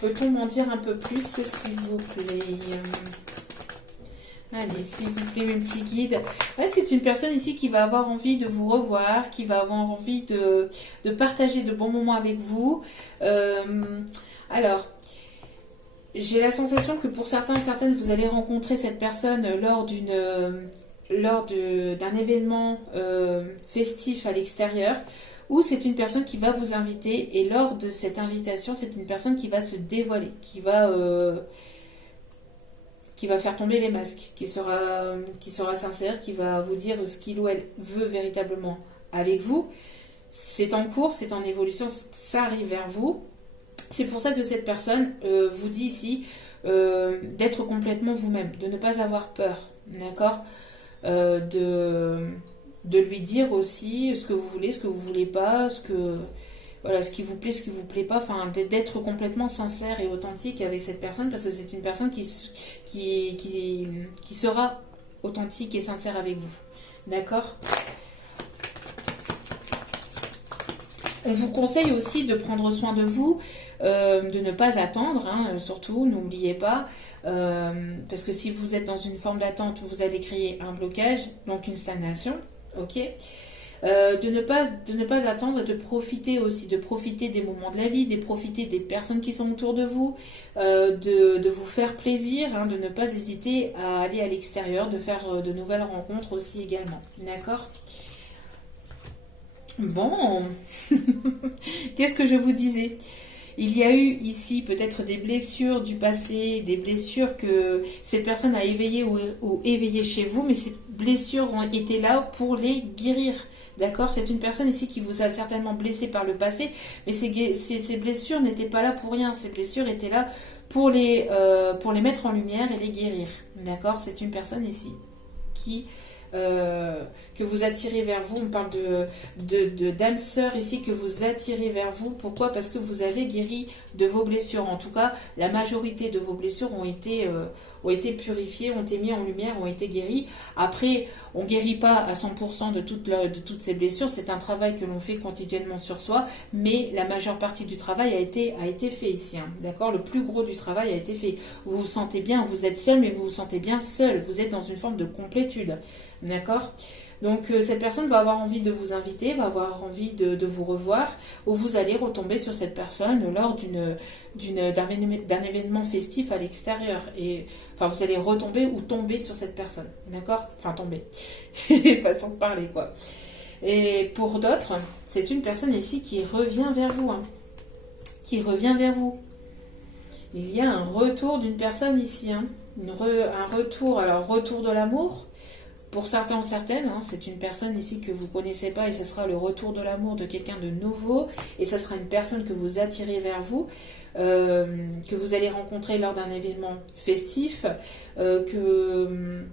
Peut-on m'en dire un peu plus, s'il vous plaît? Allez, s'il vous plaît, mes petits guides. Ouais, c'est une personne ici qui va avoir envie de vous revoir, qui va avoir envie de partager de bons moments avec vous. Alors, j'ai la sensation que pour certains et certaines, vous allez rencontrer cette personne lors d'un événement festif à l'extérieur. Ou c'est une personne qui va vous inviter et lors de cette invitation, c'est une personne qui va se dévoiler, qui va faire tomber les masques, qui sera sincère, qui va vous dire ce qu'il ou elle veut véritablement avec vous. C'est en cours, c'est en évolution, ça arrive vers vous. C'est pour ça que cette personne vous dit ici d'être complètement vous-même, de ne pas avoir peur, d'accord, de lui dire aussi ce que vous voulez, ce que vous voulez pas, ce qui vous plaît, ce qui vous plaît pas, enfin d'être complètement sincère et authentique avec cette personne parce que c'est une personne qui sera authentique et sincère avec vous. D'accord? On vous conseille aussi de prendre soin de vous, de ne pas attendre, hein, surtout, n'oubliez pas, parce que si vous êtes dans une forme d'attente, vous allez créer un blocage, donc une stagnation, ok. De ne pas attendre et de profiter aussi, de profiter des moments de la vie, de profiter des personnes qui sont autour de vous, de vous faire plaisir, hein, de ne pas hésiter à aller à l'extérieur, de faire de nouvelles rencontres aussi également, d'accord? Bon, qu'est-ce que je vous disais? Il y a eu ici peut-être des blessures du passé, des blessures que cette personne a éveillées ou éveillées chez vous, mais ces blessures ont été là pour les guérir. D'accord? C'est une personne ici qui vous a certainement blessé par le passé, mais ces blessures n'étaient pas là pour rien. Ces blessures étaient là pour les mettre en lumière et les guérir. D'accord? C'est une personne ici qui... que vous attirez vers vous. On parle d'âme sœur ici que vous attirez vers vous. Pourquoi? Parce que vous avez guéri de vos blessures. En tout cas, la majorité de vos blessures ont été purifiées, ont été mises en lumière, ont été guéries. Après, on ne guérit pas à 100% de toutes ces blessures. C'est un travail que l'on fait quotidiennement sur soi, mais la majeure partie du travail a été fait ici. Hein. D'accord? Le plus gros du travail a été fait. Vous vous sentez bien, vous êtes seul, mais vous vous sentez bien seul. Vous êtes dans une forme de complétude. D'accord? Donc cette personne va avoir envie de vous inviter, va avoir envie de vous revoir, ou vous allez retomber sur cette personne lors d'un événement festif à l'extérieur. Et enfin, vous allez retomber ou tomber sur cette personne. D'accord? Enfin, tomber. Façon de parler, quoi. Et pour d'autres, c'est une personne ici qui revient vers vous. Hein. Qui revient vers vous. Il y a un retour d'une personne ici. Hein. Un retour, alors retour de l'amour. Pour certains ou certaines, hein, c'est une personne ici que vous ne connaissez pas et ce sera le retour de l'amour de quelqu'un de nouveau. Et ce sera une personne que vous attirez vers vous, que vous allez rencontrer lors d'un événement festif. Il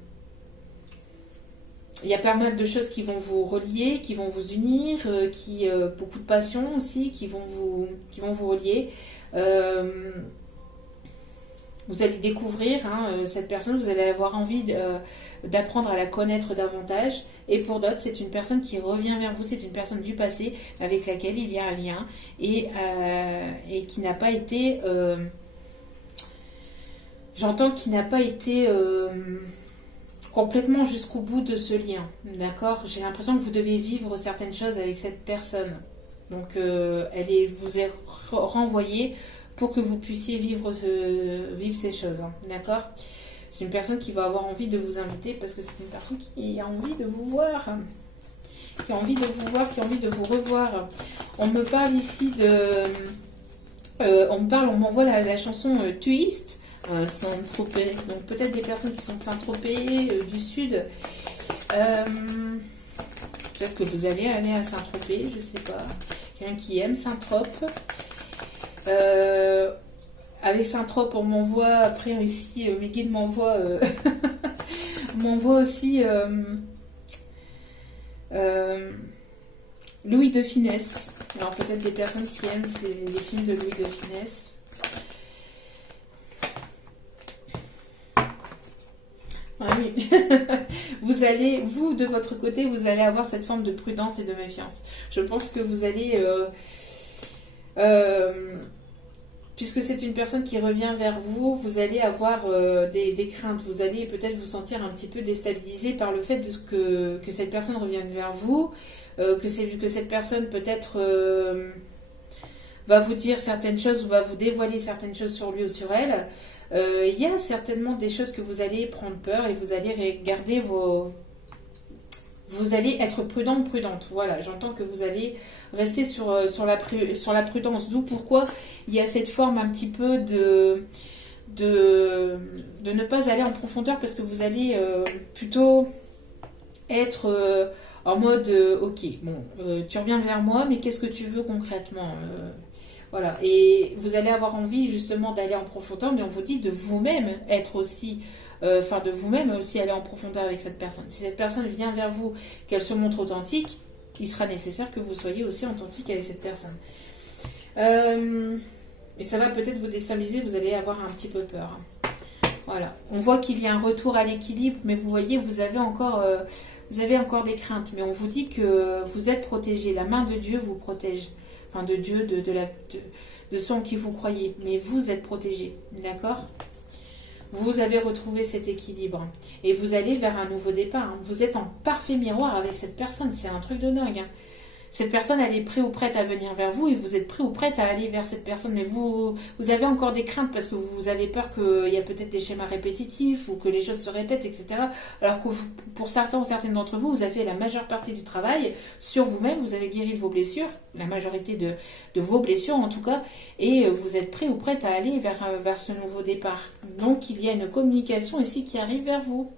y a pas mal de choses qui vont vous relier, qui vont vous unir, beaucoup de passion aussi qui vont vous relier. Vous allez découvrir cette personne, vous allez avoir envie d'apprendre à la connaître davantage. Et pour d'autres, c'est une personne qui revient vers vous, c'est une personne du passé avec laquelle il y a un lien et qui n'a pas été... J'entends qu'il n'a pas été complètement jusqu'au bout de ce lien. D'accord? J'ai l'impression que vous devez vivre certaines choses avec cette personne. Donc, vous est renvoyée pour que vous puissiez vivre ces choses. Hein, d'accord? C'est une personne qui va avoir envie de vous inviter parce que c'est une personne qui a envie de vous voir. Qui a envie de vous voir, qui a envie de vous revoir. On me parle ici on m'envoie la chanson Twist, Saint-Tropez. Donc peut-être des personnes qui sont de Saint-Tropez, du Sud. Peut-être que vous allez aller à Saint-Tropez, je sais pas. Quelqu'un qui aime Saint-Tropez. Avec Saint-Trope, on m'envoie après ici, mes guides m'envoient aussi Louis de Funès. Alors peut-être des personnes qui aiment les films de Louis de Funès. Ah oui. Vous de votre côté, vous allez avoir cette forme de prudence et de méfiance. Je pense que vous allez puisque c'est une personne qui revient vers vous, vous allez avoir des craintes. Vous allez peut-être vous sentir un petit peu déstabilisé par le fait que cette personne revienne vers vous, que cette personne peut-être va vous dire certaines choses ou va vous dévoiler certaines choses sur lui ou sur elle. Il y a certainement des choses que vous allez prendre peur et vous allez regarder vous allez être prudent ou prudente. Voilà, j'entends que vous allez rester sur la prudence. D'où pourquoi il y a cette forme un petit peu de ne pas aller en profondeur parce que vous allez plutôt être en mode ok, bon, tu reviens vers moi, mais qu'est-ce que tu veux concrètement voilà, et vous allez avoir envie justement d'aller en profondeur, mais on vous dit de vous-même être aussi... de vous-même aussi aller en profondeur avec cette personne. Si cette personne vient vers vous, qu'elle se montre authentique, il sera nécessaire que vous soyez aussi authentique avec cette personne. Et ça va peut-être vous déstabiliser, vous allez avoir un petit peu peur. Voilà. On voit qu'il y a un retour à l'équilibre, mais vous voyez, vous avez encore des craintes. Mais on vous dit que vous êtes protégé. La main de Dieu vous protège. enfin de Dieu, de ceux en qui vous croyez. Mais vous êtes protégé, d'accord? Vous avez retrouvé cet équilibre. Et vous allez vers un nouveau départ. Hein. Vous êtes en parfait miroir avec cette personne. C'est un truc de dingue. Hein. Cette personne, elle est prête ou prête à venir vers vous et vous êtes prêt ou prête à aller vers cette personne. Mais vous avez encore des craintes parce que vous avez peur qu'il y a peut-être des schémas répétitifs ou que les choses se répètent, etc. Alors que pour certains ou certaines d'entre vous, vous avez fait la majeure partie du travail sur vous-même. Vous avez guéri de vos blessures, la majorité de vos blessures en tout cas. Et vous êtes prêt ou prête à aller vers ce nouveau départ. Donc, il y a une communication ici qui arrive vers vous.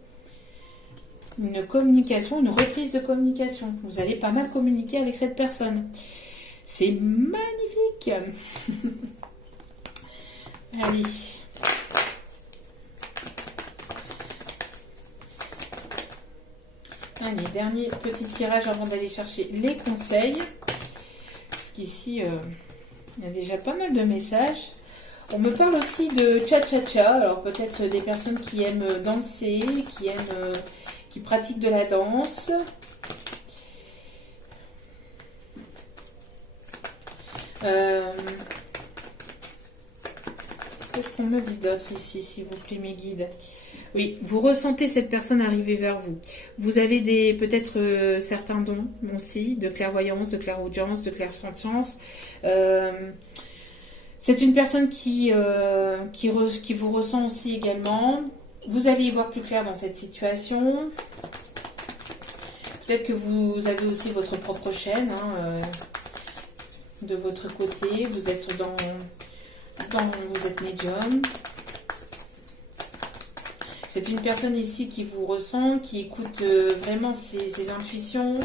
Une communication, une reprise de communication. Vous allez pas mal communiquer avec cette personne. C'est magnifique. Allez. Allez, dernier petit tirage avant d'aller chercher les conseils. Parce qu'ici, il y a déjà pas mal de messages. On me parle aussi de cha-cha-cha. Alors peut-être des personnes qui aiment danser, qui pratiquent de la danse. Qu'est-ce qu'on me dit d'autre ici, s'il vous plaît, mes guides? Oui, vous ressentez cette personne arriver vers vous. Vous avez peut-être certains dons aussi, de clairvoyance, de clairaudience, de clairsentience. C'est une personne qui vous ressent aussi également. Vous allez y voir plus clair dans cette situation. Peut-être que vous avez aussi votre propre chaîne de votre côté. Vous êtes vous êtes médium. C'est une personne ici qui vous ressent, qui écoute vraiment ses intuitions.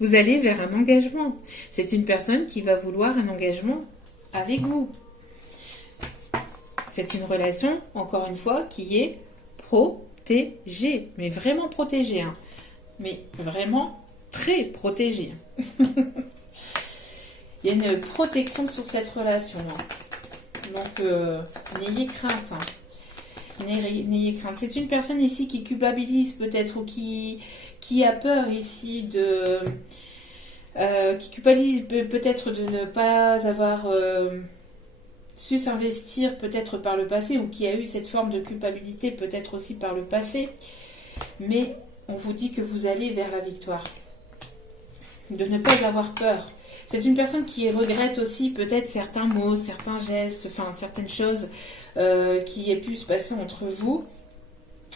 Vous allez vers un engagement. C'est une personne qui va vouloir un engagement avec vous. C'est une relation, encore une fois, qui est protégée. Mais vraiment protégée. Hein. Mais vraiment très protégée. Il y a une protection sur cette relation. Hein. Donc, n'ayez crainte. Hein. N'ayez crainte. C'est une personne ici qui culpabilise peut-être ou qui a peur ici qui culpabilise peut-être de ne pas avoir su s'investir peut-être par le passé ou qui a eu cette forme de culpabilité peut-être aussi par le passé. Mais on vous dit que vous allez vers la victoire. De ne pas avoir peur. C'est une personne qui regrette aussi peut-être certains mots, certains gestes, enfin certaines choses qui aient pu se passer entre vous.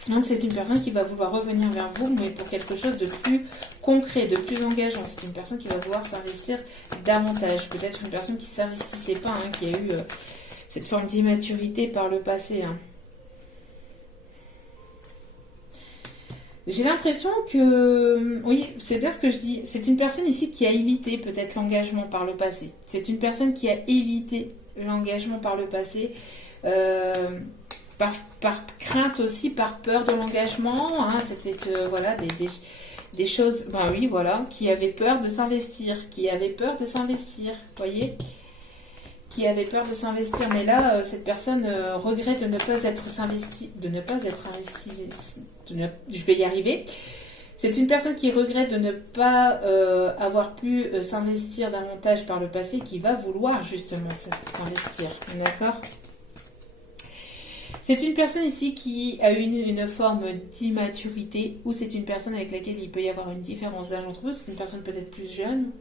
Donc c'est une personne qui va vouloir revenir vers vous, mais pour quelque chose de plus concret, de plus engageant. C'est une personne qui va vouloir s'investir davantage. Peut-être une personne qui ne s'investissait pas, hein, qui a eu cette forme d'immaturité par le passé. Hein. J'ai l'impression que, oui, c'est bien ce que je dis, c'est une personne ici qui a évité peut-être l'engagement par le passé. C'est une personne qui a évité l'engagement par le passé, par crainte aussi, par peur de l'engagement. Hein, c'était voilà, des choses, ben oui, voilà, qui avaient peur de s'investir, voyez, qui avait peur de s'investir. Mais là, cette personne regrette de ne pas être investie, je vais y arriver. C'est une personne qui regrette de ne pas avoir pu s'investir davantage par le passé, qui va vouloir justement s'investir. D'accord ? C'est une personne ici qui a une forme d'immaturité, ou c'est une personne avec laquelle il peut y avoir une différence d'âge entre vous. C'est une personne peut-être plus jeune.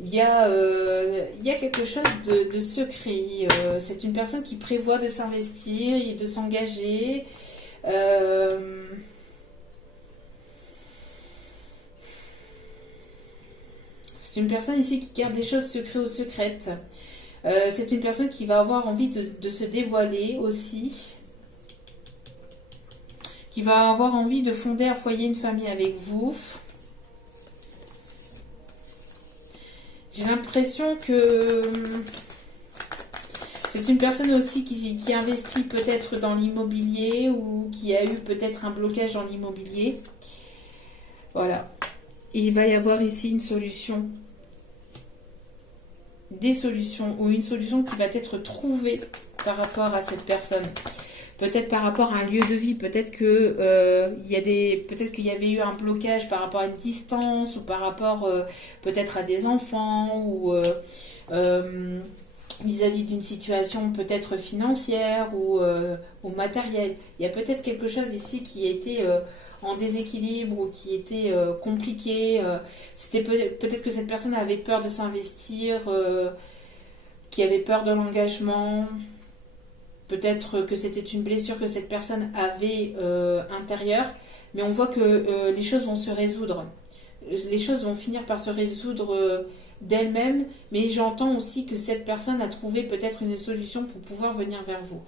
Il y a quelque chose de secret. C'est une personne qui prévoit de s'investir et de s'engager. C'est une personne ici qui garde des choses secrètes ou secrètes. C'est une personne qui va avoir envie de se dévoiler aussi. Qui va avoir envie de fonder un foyer, une famille avec vous. J'ai l'impression que c'est une personne aussi qui investit peut-être dans l'immobilier ou qui a eu peut-être un blocage dans l'immobilier. Voilà. Et il va y avoir ici une solution. Des solutions ou une solution qui va être trouvée par rapport à cette personne. peut-être par rapport à un lieu de vie, peut-être que peut-être qu'il y avait eu un blocage par rapport à une distance, ou par rapport peut-être à des enfants, ou vis-à-vis d'une situation peut-être financière ou matérielle. Il y a peut-être quelque chose ici qui était en déséquilibre ou qui était compliqué. C'était peut-être que cette personne avait peur de s'investir, qui avait peur de l'engagement. Peut-être que c'était une blessure que cette personne avait intérieure. Mais on voit que les choses vont se résoudre. Les choses vont finir par se résoudre d'elles-mêmes, mais j'entends aussi que cette personne a trouvé peut-être une solution pour pouvoir venir vers vous.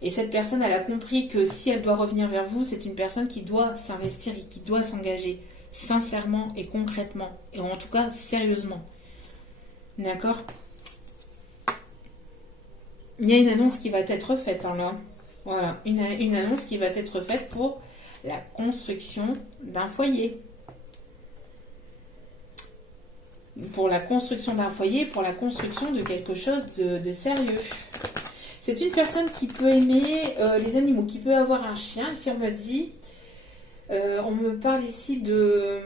Et cette personne, elle a compris que si elle doit revenir vers vous, c'est une personne qui doit s'investir et qui doit s'engager sincèrement et concrètement, et en tout cas sérieusement. D'accord? Il y a une annonce qui va être faite, hein, là. Voilà, une annonce qui va être faite pour la construction d'un foyer. Pour la construction d'un foyer, pour la construction de quelque chose de sérieux. C'est une personne qui peut aimer les animaux, qui peut avoir un chien. Ici, on me dit, on me parle ici de...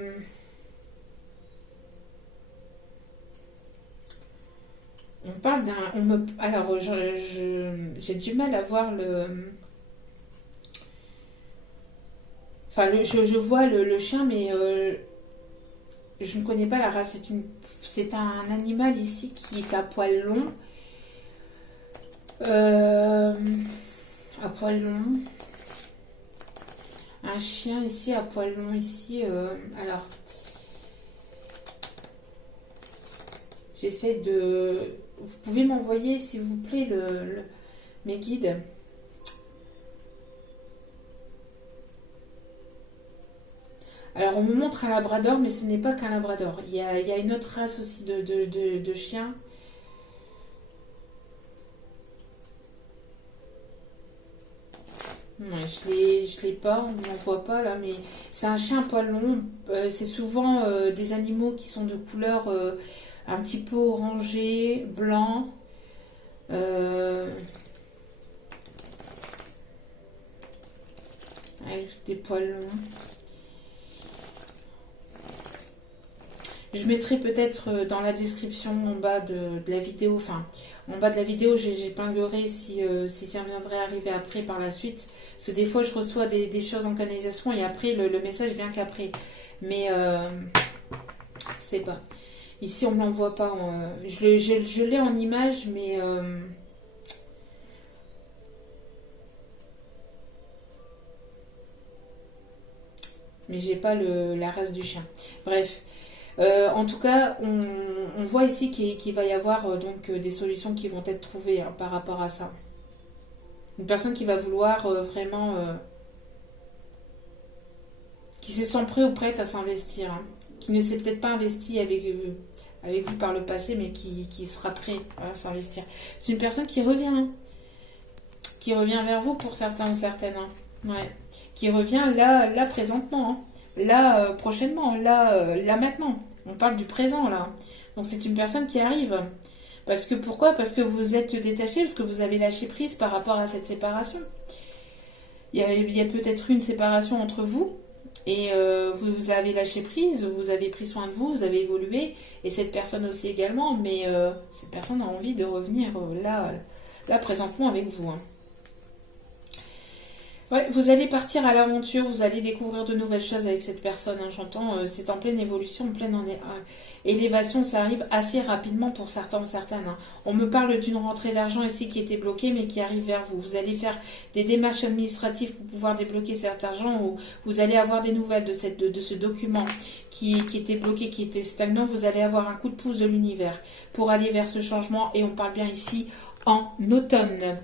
On parle d'un... Alors, j'ai du mal à voir le... Enfin, je vois le chien, mais je ne connais pas la race. C'est un animal ici qui est à poil long. À poil long. Un chien ici à poil long ici. Alors, j'essaie de... Vous pouvez m'envoyer, s'il vous plaît, mes guides. Alors, on me montre un labrador, mais ce n'est pas qu'un labrador. Il y a une autre race aussi de chiens. Ouais, je l'ai pas, on n'en voit pas là, mais c'est un chien à poil long. C'est souvent des animaux qui sont de couleur un petit peu orangé, blanc. Avec des poils longs. Je mettrai peut-être dans la description en bas de la vidéo, enfin en bas de la vidéo j'épinglerai si ça viendrait arriver après par la suite. Parce que des fois je reçois des choses en canalisation et après le message vient qu'après. Mais je sais pas. Ici on ne l'envoie pas. Je l'ai en image mais... mais j'ai pas la race du chien. Bref. En tout cas, on voit ici qu'il va y avoir donc des solutions qui vont être trouvées hein, par rapport à ça. Une personne qui va vouloir vraiment... qui se sent prêt ou prête à s'investir. Hein, qui ne s'est peut-être pas investi avec vous par le passé, mais qui sera prêt à s'investir. C'est une personne qui revient. Hein, qui revient vers vous pour certains ou certaines. Hein, ouais. Qui revient là présentement. Hein. Là, prochainement, là maintenant. On parle du présent, là. Donc, c'est une personne qui arrive. Parce que, pourquoi? Parce que vous êtes détaché, parce que vous avez lâché prise par rapport à cette séparation. Il y a peut-être une séparation entre vous, et vous avez lâché prise, vous avez pris soin de vous, vous avez évolué, et cette personne aussi également, mais cette personne a envie de revenir là présentement avec vous. Hein. Ouais, vous allez partir à l'aventure, vous allez découvrir de nouvelles choses avec cette personne. Hein, j'entends, c'est en pleine évolution, en pleine élévation, ça arrive assez rapidement pour certains ou certaines. Hein. On me parle d'une rentrée d'argent ici qui était bloquée, mais qui arrive vers vous. Vous allez faire des démarches administratives pour pouvoir débloquer cet argent, ou vous allez avoir des nouvelles de ce document qui était bloqué, qui était stagnant. Vous allez avoir un coup de pouce de l'univers pour aller vers ce changement, et on parle bien ici en automne.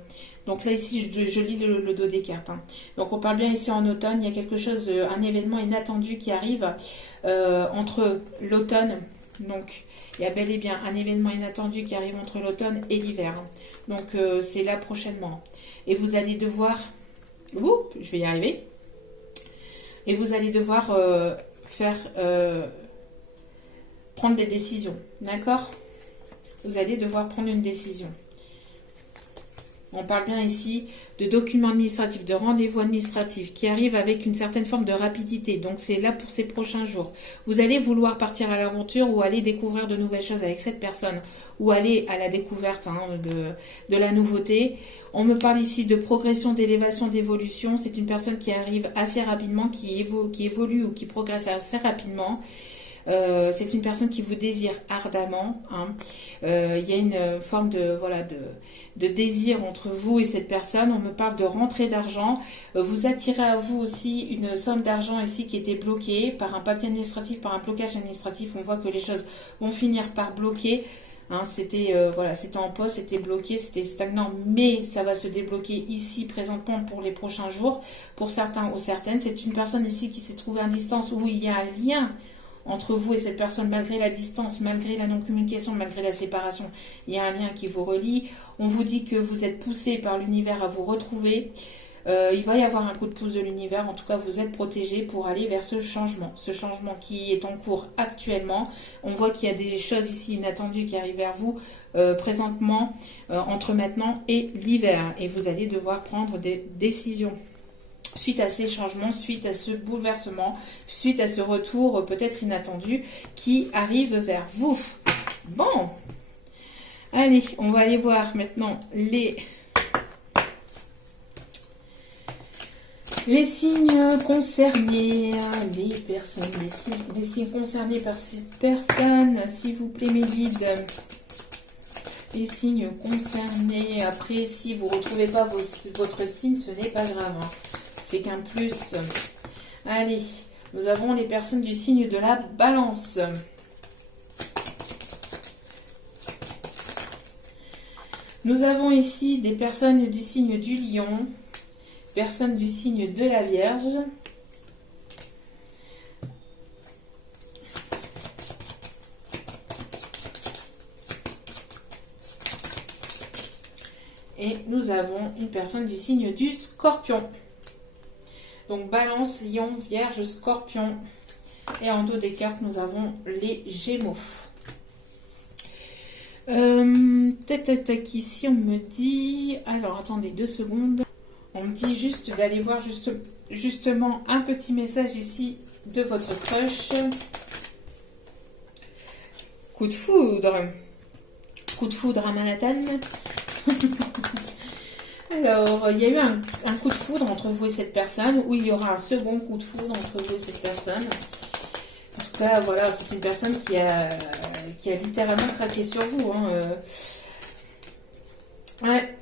Donc là, ici, je lis le dos des cartes. Hein. Donc on parle bien ici en automne. Il y a quelque chose, un événement inattendu qui arrive entre l'automne. Donc il y a bel et bien un événement inattendu qui arrive entre l'automne et l'hiver. Hein. Donc c'est là prochainement. Et vous allez devoir... Oups, je vais y arriver. Et vous allez devoir prendre des décisions. D'accord? Vous allez devoir prendre une décision. On parle bien ici de documents administratifs, de rendez-vous administratifs qui arrivent avec une certaine forme de rapidité. Donc c'est là pour ces prochains jours. Vous allez vouloir partir à l'aventure ou aller découvrir de nouvelles choses avec cette personne ou aller à la découverte de la nouveauté. On me parle ici de progression, d'élévation, d'évolution. C'est une personne qui arrive assez rapidement, qui évolue ou qui progresse assez rapidement. C'est une personne qui vous désire ardemment. Il y a une forme de désir entre vous et cette personne. On me parle de rentrée d'argent. Vous attirez à vous aussi une somme d'argent ici qui était bloquée par un papier administratif, par un blocage administratif. On voit que les choses vont finir par bloquer. C'était en pause, c'était bloqué, c'était stagnant, mais ça va se débloquer ici présentement pour les prochains jours. Pour certains ou certaines, c'est une personne ici qui s'est trouvée à distance où il y a un lien entre vous et cette personne, malgré la distance, malgré la non-communication, malgré la séparation, il y a un lien qui vous relie. On vous dit que vous êtes poussé par l'univers à vous retrouver. Il va y avoir un coup de pouce de l'univers. En tout cas, vous êtes protégé pour aller vers ce changement qui est en cours actuellement. On voit qu'il y a des choses ici inattendues qui arrivent vers vous présentement, entre maintenant et l'hiver. Et vous allez devoir prendre des décisions. Suite à ces changements, suite à ce bouleversement, suite à ce retour peut-être inattendu qui arrive vers vous. Bon, allez, on va aller voir maintenant les signes concernés, les personnes, les signes concernés par cette personne, s'il vous plaît mes guides. Les signes concernés, après si vous ne retrouvez pas votre signe, ce n'est pas grave. C'est qu'un plus. Allez, nous avons les personnes du signe de la Balance. Nous avons ici des personnes du signe du Lion, personnes du signe de la Vierge. Et nous avons une personne du signe du Scorpion. Donc Balance, Lion, Vierge, Scorpion. Et en dos des cartes, nous avons les Gémeaux. Ici, on me dit... Alors, attendez 2 secondes. On me dit juste d'aller voir justement un petit message ici de votre crush. Coup de foudre. Coup de foudre à Manhattan. Alors, il y a eu un coup de foudre entre vous et cette personne, ou il y aura un second coup de foudre entre vous et cette personne. En tout cas, voilà, c'est une personne qui a littéralement craqué sur vous. Ouais.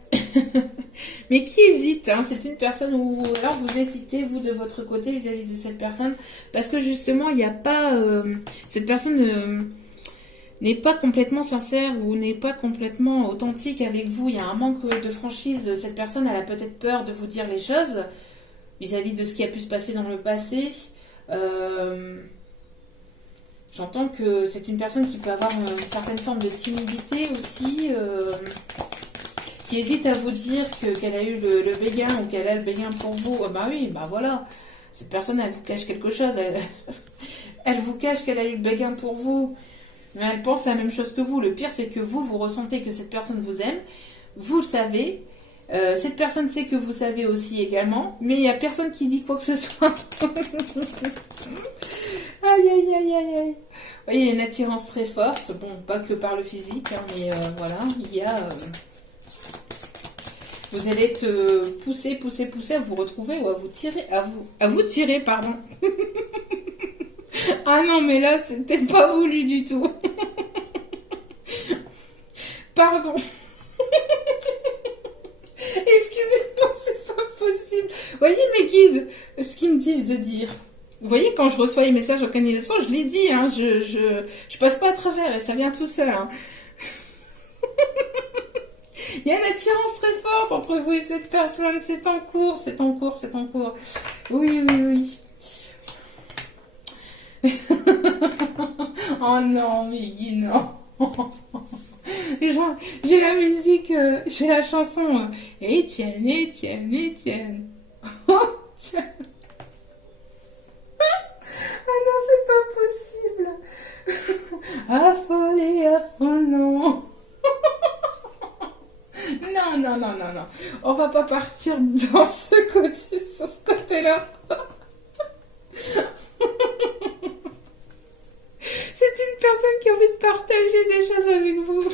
Mais qui hésite, c'est une personne où alors vous hésitez, vous, de votre côté, vis-à-vis de cette personne, parce que justement, il n'y a pas... cette personne... n'est pas complètement sincère ou n'est pas complètement authentique avec vous. Il y a un manque de franchise. Cette personne, elle a peut-être peur de vous dire les choses vis-à-vis de ce qui a pu se passer dans le passé. J'entends que c'est une personne qui peut avoir une certaine forme de timidité aussi, qui hésite à vous dire qu'elle a eu le béguin ou qu'elle a le béguin pour vous. Oh, bah oui, bah voilà. Cette personne, elle vous cache quelque chose. Elle vous cache qu'elle a eu le béguin pour vous. Mais elle pense la même chose que vous. Le pire, c'est que vous ressentez que cette personne vous aime. Vous le savez. Cette personne sait que vous savez aussi également. Mais il n'y a personne qui dit quoi que ce soit. Aïe, aïe, aïe, aïe, aïe. Vous voyez, il y a une attirance très forte. Bon, pas que par le physique, mais voilà. Il y a... vous allez être poussé à vous retrouver ou à vous tirer, pardon. Ah non, mais là, c'était pas voulu du tout. Pardon. Excusez-moi, c'est pas possible. Vous voyez mes guides, ce qu'ils me disent de dire. Vous voyez, quand je reçois les messages en canalisation, je l'ai dit, je passe pas à travers et ça vient tout seul. Il y a une attirance très forte entre vous et cette personne. C'est en cours. Oui, oui, oui. Oh non, Miggy, non. J'ai la musique, j'ai la chanson Étienne, Étienne, Étienne. Oh, tiens. Ah non, c'est pas possible. Affolé, affolant. Non, non, non, non, non. hein. On va pas partir dans ce côté, sur ce côté-là. C'est une personne qui a envie de partager des choses avec vous.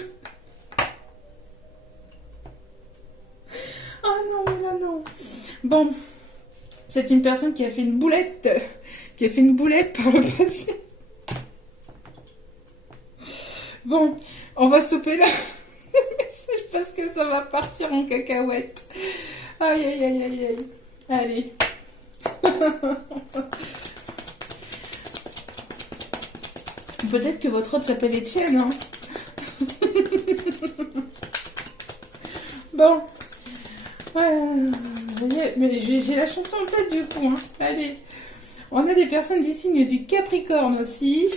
Ah non, mais là non. Bon, c'est une personne qui a fait une boulette. Qui a fait une boulette par le passé. Bon, on va stopper là. Je pense que ça va partir en cacahuète. Aïe, aïe, aïe, aïe, aïe. Allez. Peut-être que votre hôte s'appelle Étienne, hein. Bon. Ouais, mais j'ai la chanson en tête du coup, hein. Allez. On a des personnes du signe du Capricorne aussi.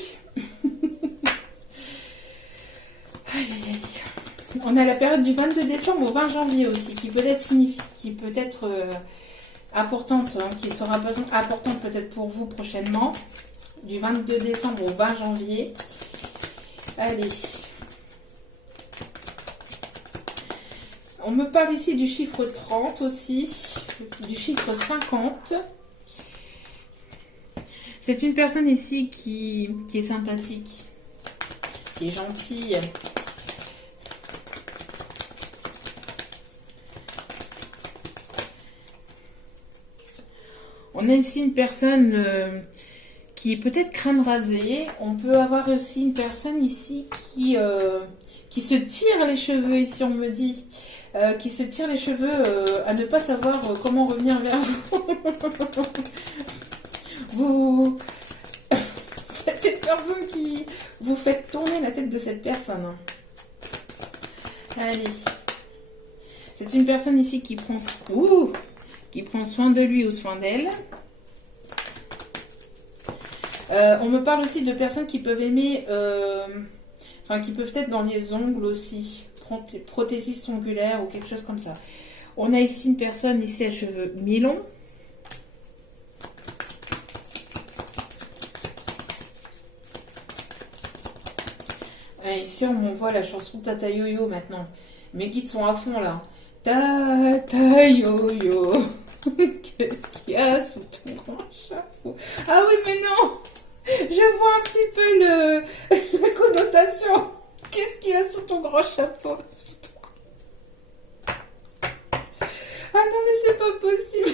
Aïe, aïe, aïe. On a la période du 22 décembre au 20 janvier aussi, qui peut être importante, hein, qui sera importante peut-être pour vous prochainement. Du 22 décembre au 20 janvier. Allez. On me parle ici du chiffre 30 aussi, du chiffre 50. C'est une personne ici qui est sympathique, qui est gentille. On a ici une personne qui est peut-être crâne rasé. On peut avoir aussi une personne ici qui se tire les cheveux, ici on me dit. Qui se tire les cheveux à ne pas savoir comment revenir vers vous. C'est une personne qui vous fait tourner la tête de cette personne. Allez. C'est une personne ici qui prend soin de lui ou soin d'elle. On me parle aussi de personnes qui peuvent aimer, qui peuvent être dans les ongles aussi. Prothésiste ongulaire ou quelque chose comme ça. On a ici une personne ici à cheveux mi-longs. Ici on m'envoie la chanson Tata Yo-Yo maintenant. Mes guides sont à fond là. Tata Yo-Yo. Qu'est-ce qu'il y a sous ton grand chapeau? Ah oui mais non. Je vois un petit peu la connotation. Qu'est-ce qu'il y a sous ton grand chapeau? Ah non, mais c'est pas possible.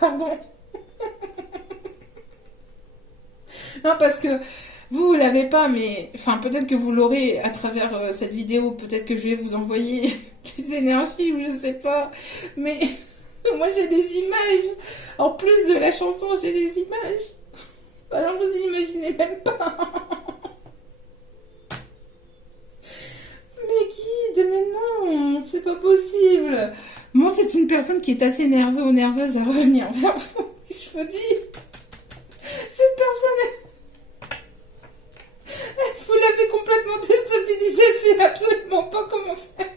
Pardon. Non, parce que vous l'avez pas, mais... Enfin, peut-être que vous l'aurez à travers cette vidéo. Peut-être que je vais vous envoyer les énergies ou je sais pas. Mais moi, j'ai des images. En plus de la chanson, j'ai des images. Alors vous imaginez même pas. Mais guide, mais non, c'est pas possible. Moi, c'est une personne qui est assez nerveux ou nerveuse à revenir vers vous. Je vous dis, cette personne, vous l'avez complètement déstabilisée. Je sais absolument pas comment faire.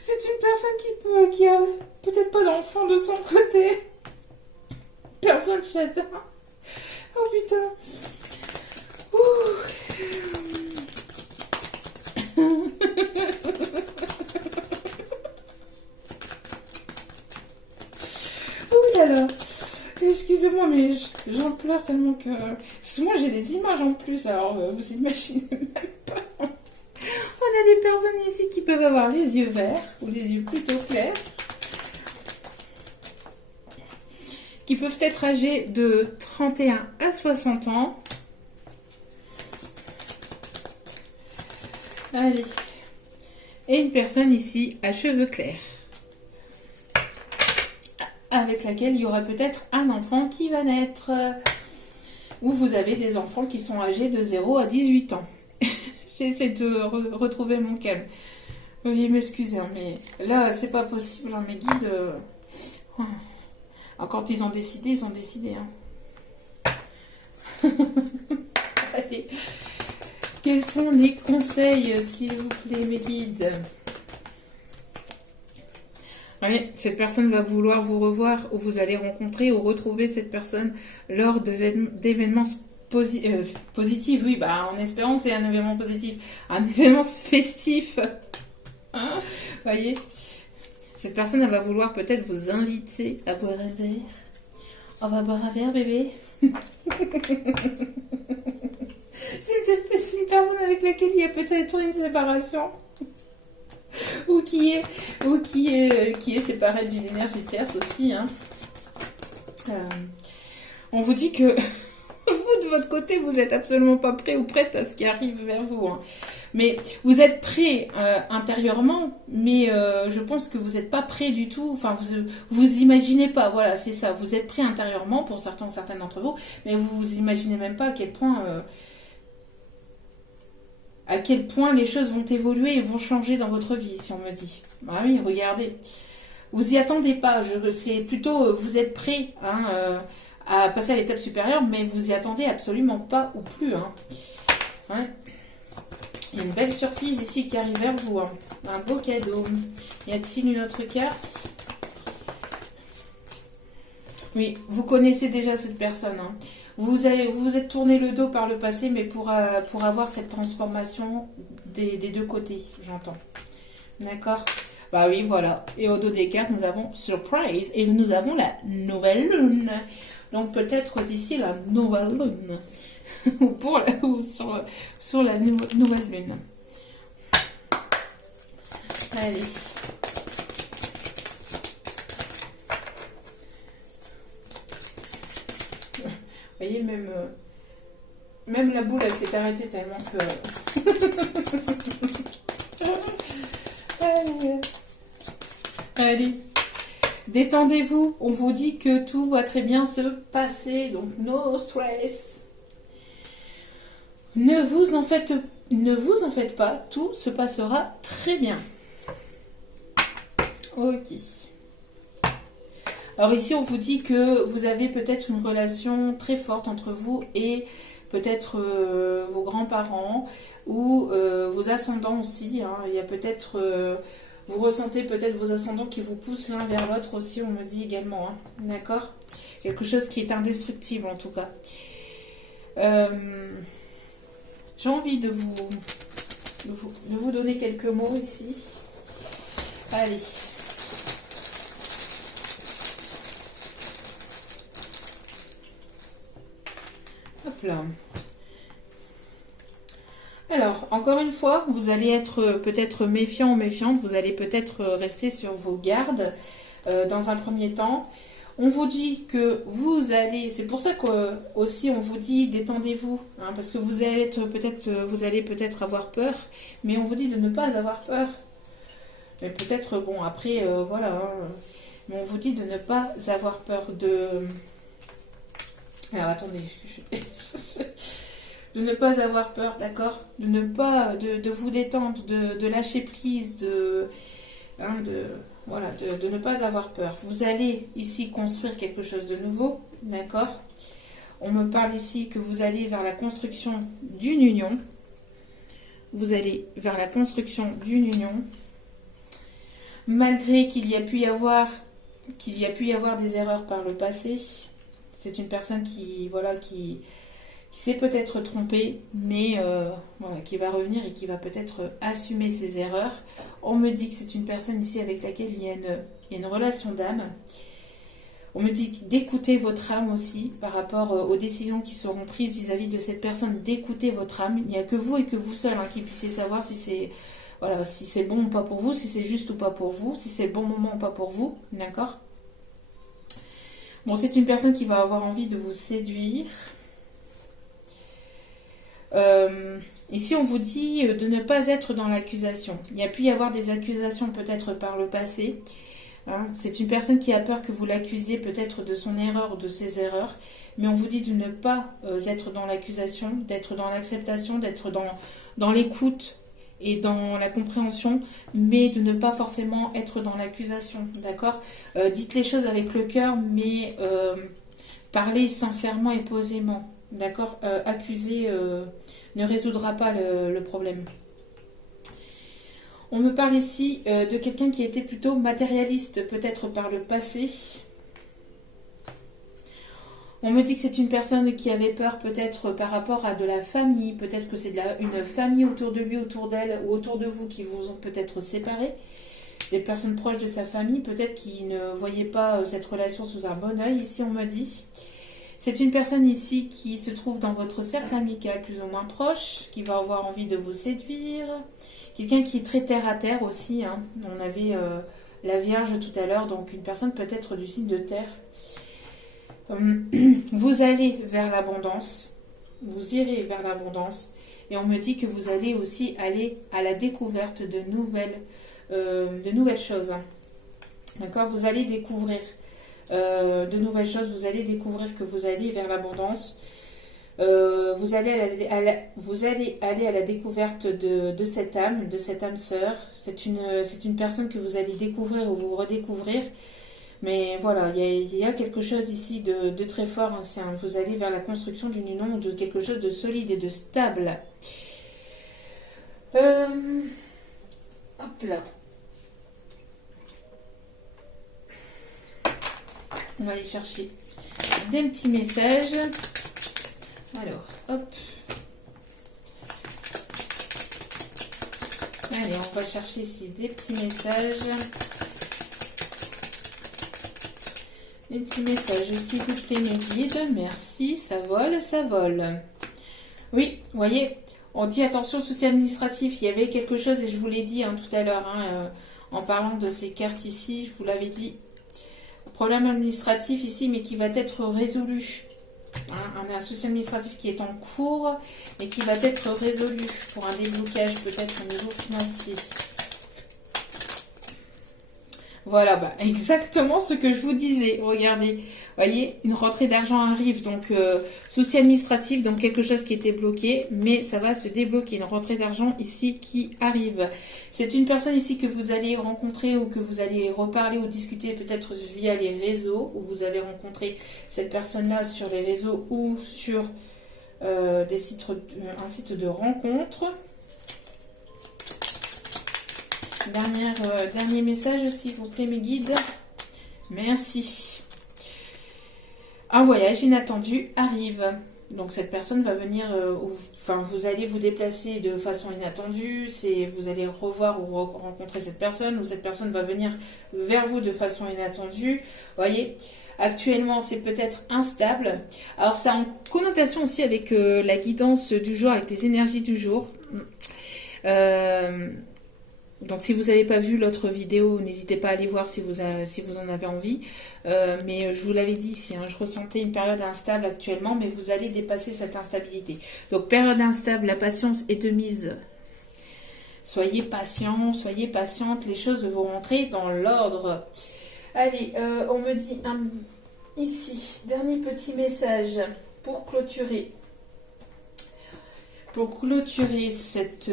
C'est une personne qui a peut-être pas d'enfant de son côté. Personne que j'adore. Oh putain. Ouh là là. Excusez-moi, mais j'en pleure tellement que... Parce que moi, j'ai des images en plus, alors vous imaginez même pas. On a des personnes ici qui peuvent avoir les yeux verts, ou les yeux plutôt clairs, qui peuvent être âgés de 31 à 60 ans. Allez. Et une personne ici à cheveux clairs. Ah avec laquelle il y aura peut-être un enfant qui va naître. Ou vous avez des enfants qui sont âgés de 0 à 18 ans. J'essaie de retrouver mon calme. Veuillez m'excuser, hein, mais là, c'est pas possible. Hein, mes guides, quand ils ont décidé, ils ont décidé. Hein. Allez. Quels sont les conseils, s'il vous plaît, mes guides? Oui, cette personne va vouloir vous revoir ou vous allez rencontrer ou retrouver cette personne lors d'événements positifs. Oui, bah, en espérant que c'est un événement positif. Un événement festif. Voyez, cette personne elle va vouloir peut-être vous inviter à boire un verre. On va boire un verre, bébé. C'est une personne avec laquelle il y a peut-être une séparation. ou qui est séparée d'une énergie tierce aussi. Hein. On vous dit que vous, de votre côté, vous n'êtes absolument pas prêt ou prête à ce qui arrive vers vous. Hein. Mais vous êtes prêt intérieurement, mais je pense que vous n'êtes pas prêt du tout. Enfin, vous imaginez pas. Voilà, c'est ça. Vous êtes prêt intérieurement pour certains d'entre vous, mais vous vous imaginez même pas à quel point les choses vont évoluer et vont changer dans votre vie, si on me dit. Ah oui, regardez. Vous y attendez pas. C'est plutôt, vous êtes prêt à passer à l'étape supérieure, mais vous y attendez absolument pas ou plus. Hein. Ouais. Il y a une belle surprise ici qui arrive vers vous. Hein. Un beau cadeau. Y a-t-il une autre carte? Oui, vous connaissez déjà cette personne. Hein. Vous vous êtes tourné le dos par le passé, mais pour avoir cette transformation des deux côtés, j'entends. D'accord? Bah oui, voilà. Et au dos des cartes, nous avons Surprise et nous avons la nouvelle lune. Donc peut-être d'ici la nouvelle lune. ou sur la nouvelle lune. Allez. Vous voyez, même la boule, elle s'est arrêtée tellement que... Allez, détendez-vous. On vous dit que tout va très bien se passer. Donc, no stress. Ne vous en faites pas. Tout se passera très bien. Ok. Alors ici, on vous dit que vous avez peut-être une relation très forte entre vous et peut-être vos grands-parents ou vos ascendants aussi. Hein. Il y a peut-être, vous ressentez peut-être vos ascendants qui vous poussent l'un vers l'autre aussi, on me dit également. Hein. D'accord? Quelque chose qui est indestructible en tout cas. J'ai envie de vous donner quelques mots ici. Allez. Hop là. Alors, encore une fois, vous allez être peut-être méfiant ou méfiante, vous allez peut-être rester sur vos gardes dans un premier temps. On vous dit que vous allez, c'est pour ça qu'aussi on vous dit détendez-vous, hein, parce que vous allez peut-être avoir peur, mais on vous dit de ne pas avoir peur. Mais peut-être, bon, après, voilà, hein, mais on vous dit de ne pas avoir peur de... Alors, attendez, de ne pas avoir peur, d'accord? De ne pas, de vous détendre, de lâcher prise, voilà, de ne pas avoir peur. Vous allez ici construire quelque chose de nouveau, d'accord? On me parle ici que vous allez vers la construction d'une union. Vous allez vers la construction d'une union. Malgré qu'il y a pu y avoir des erreurs par le passé. C'est une personne qui s'est peut-être trompée, mais voilà, qui va revenir et qui va peut-être assumer ses erreurs. On me dit que c'est une personne ici avec laquelle il y a une relation d'âme. On me dit d'écouter votre âme aussi par rapport aux décisions qui seront prises vis-à-vis de cette personne, d'écouter votre âme. Il n'y a que vous et que vous seul qui puissiez savoir si c'est bon ou pas pour vous, si c'est juste ou pas pour vous, si c'est le bon moment ou pas pour vous, d'accord? Bon, c'est une personne qui va avoir envie de vous séduire. Ici, on vous dit de ne pas être dans l'accusation. Il y a pu y avoir des accusations peut-être par le passé. Hein. C'est une personne qui a peur que vous l'accusiez peut-être de son erreur ou de ses erreurs, mais on vous dit de ne pas être dans l'accusation, d'être dans l'acceptation, d'être dans l'écoute et dans la compréhension, mais de ne pas forcément être dans l'accusation, d'accord? Dites les choses avec le cœur, mais parlez sincèrement et posément, d'accord? Accuser ne résoudra pas le problème. On me parle ici de quelqu'un qui était plutôt matérialiste, peut-être par le passé. On me dit que c'est une personne qui avait peur peut-être par rapport à de la famille. Peut-être que c'est une famille autour de lui, autour d'elle ou autour de vous qui vous ont peut-être séparés. Des personnes proches de sa famille, peut-être qui ne voyaient pas cette relation sous un bon œil. Ici, on me dit. C'est une personne ici qui se trouve dans votre cercle amical plus ou moins proche, qui va avoir envie de vous séduire. Quelqu'un qui est très terre à terre aussi. Hein. On avait la Vierge tout à l'heure, donc une personne peut-être du signe de terre. Vous allez vers l'abondance. Vous irez vers l'abondance. Et on me dit que vous allez aussi aller à la découverte de nouvelles choses. Hein. D'accord? Vous allez découvrir de nouvelles choses. Vous allez découvrir que vous allez vers l'abondance. Vous allez aller à la découverte de cette âme sœur. C'est une personne que vous allez découvrir ou vous redécouvrir. Mais voilà, il y a quelque chose ici de très fort. Hein. Vous allez vers la construction d'une union, de quelque chose de solide et de stable. Hop là. On va aller chercher des petits messages. Alors, hop. Allez, on va chercher ici des petits messages. Des petits messages, s'il vous plaît, mes guides. Merci, ça vole, ça vole. Oui, vous voyez, on dit attention, souci administratif. Il y avait quelque chose, et je vous l'ai dit hein, tout à l'heure, hein, en parlant de ces cartes ici, je vous l'avais dit. Problème administratif ici, mais qui va être résolu. Hein, un souci administratif qui est en cours et qui va être résolu pour un déblocage peut-être au niveau financier. Voilà, bah, exactement ce que je vous disais. Regardez, voyez, une rentrée d'argent arrive, donc souci administratif, donc quelque chose qui était bloqué, mais ça va se débloquer. Une rentrée d'argent ici qui arrive. C'est une personne ici que vous allez rencontrer ou que vous allez reparler ou discuter peut-être via les réseaux, où vous avez rencontré cette personne-là sur les réseaux ou sur un site de rencontre. Dernier message, s'il vous plaît, mes guides. Merci. Un voyage inattendu arrive. Donc, cette personne va venir, vous allez vous déplacer de façon inattendue. Vous allez revoir ou rencontrer cette personne, ou cette personne va venir vers vous de façon inattendue. Voyez, actuellement, c'est peut-être instable. Alors, ça a en connotation aussi avec la guidance du jour, avec les énergies du jour. Donc si vous n'avez pas vu l'autre vidéo, n'hésitez pas à aller voir si vous en avez envie. Mais je vous l'avais dit ici, hein, je ressentais une période instable actuellement, mais vous allez dépasser cette instabilité. Donc période instable, la patience est de mise. Soyez patient, soyez patiente, les choses vont rentrer dans l'ordre. Allez, on me dit ici, dernier petit message pour clôturer. Pour clôturer cette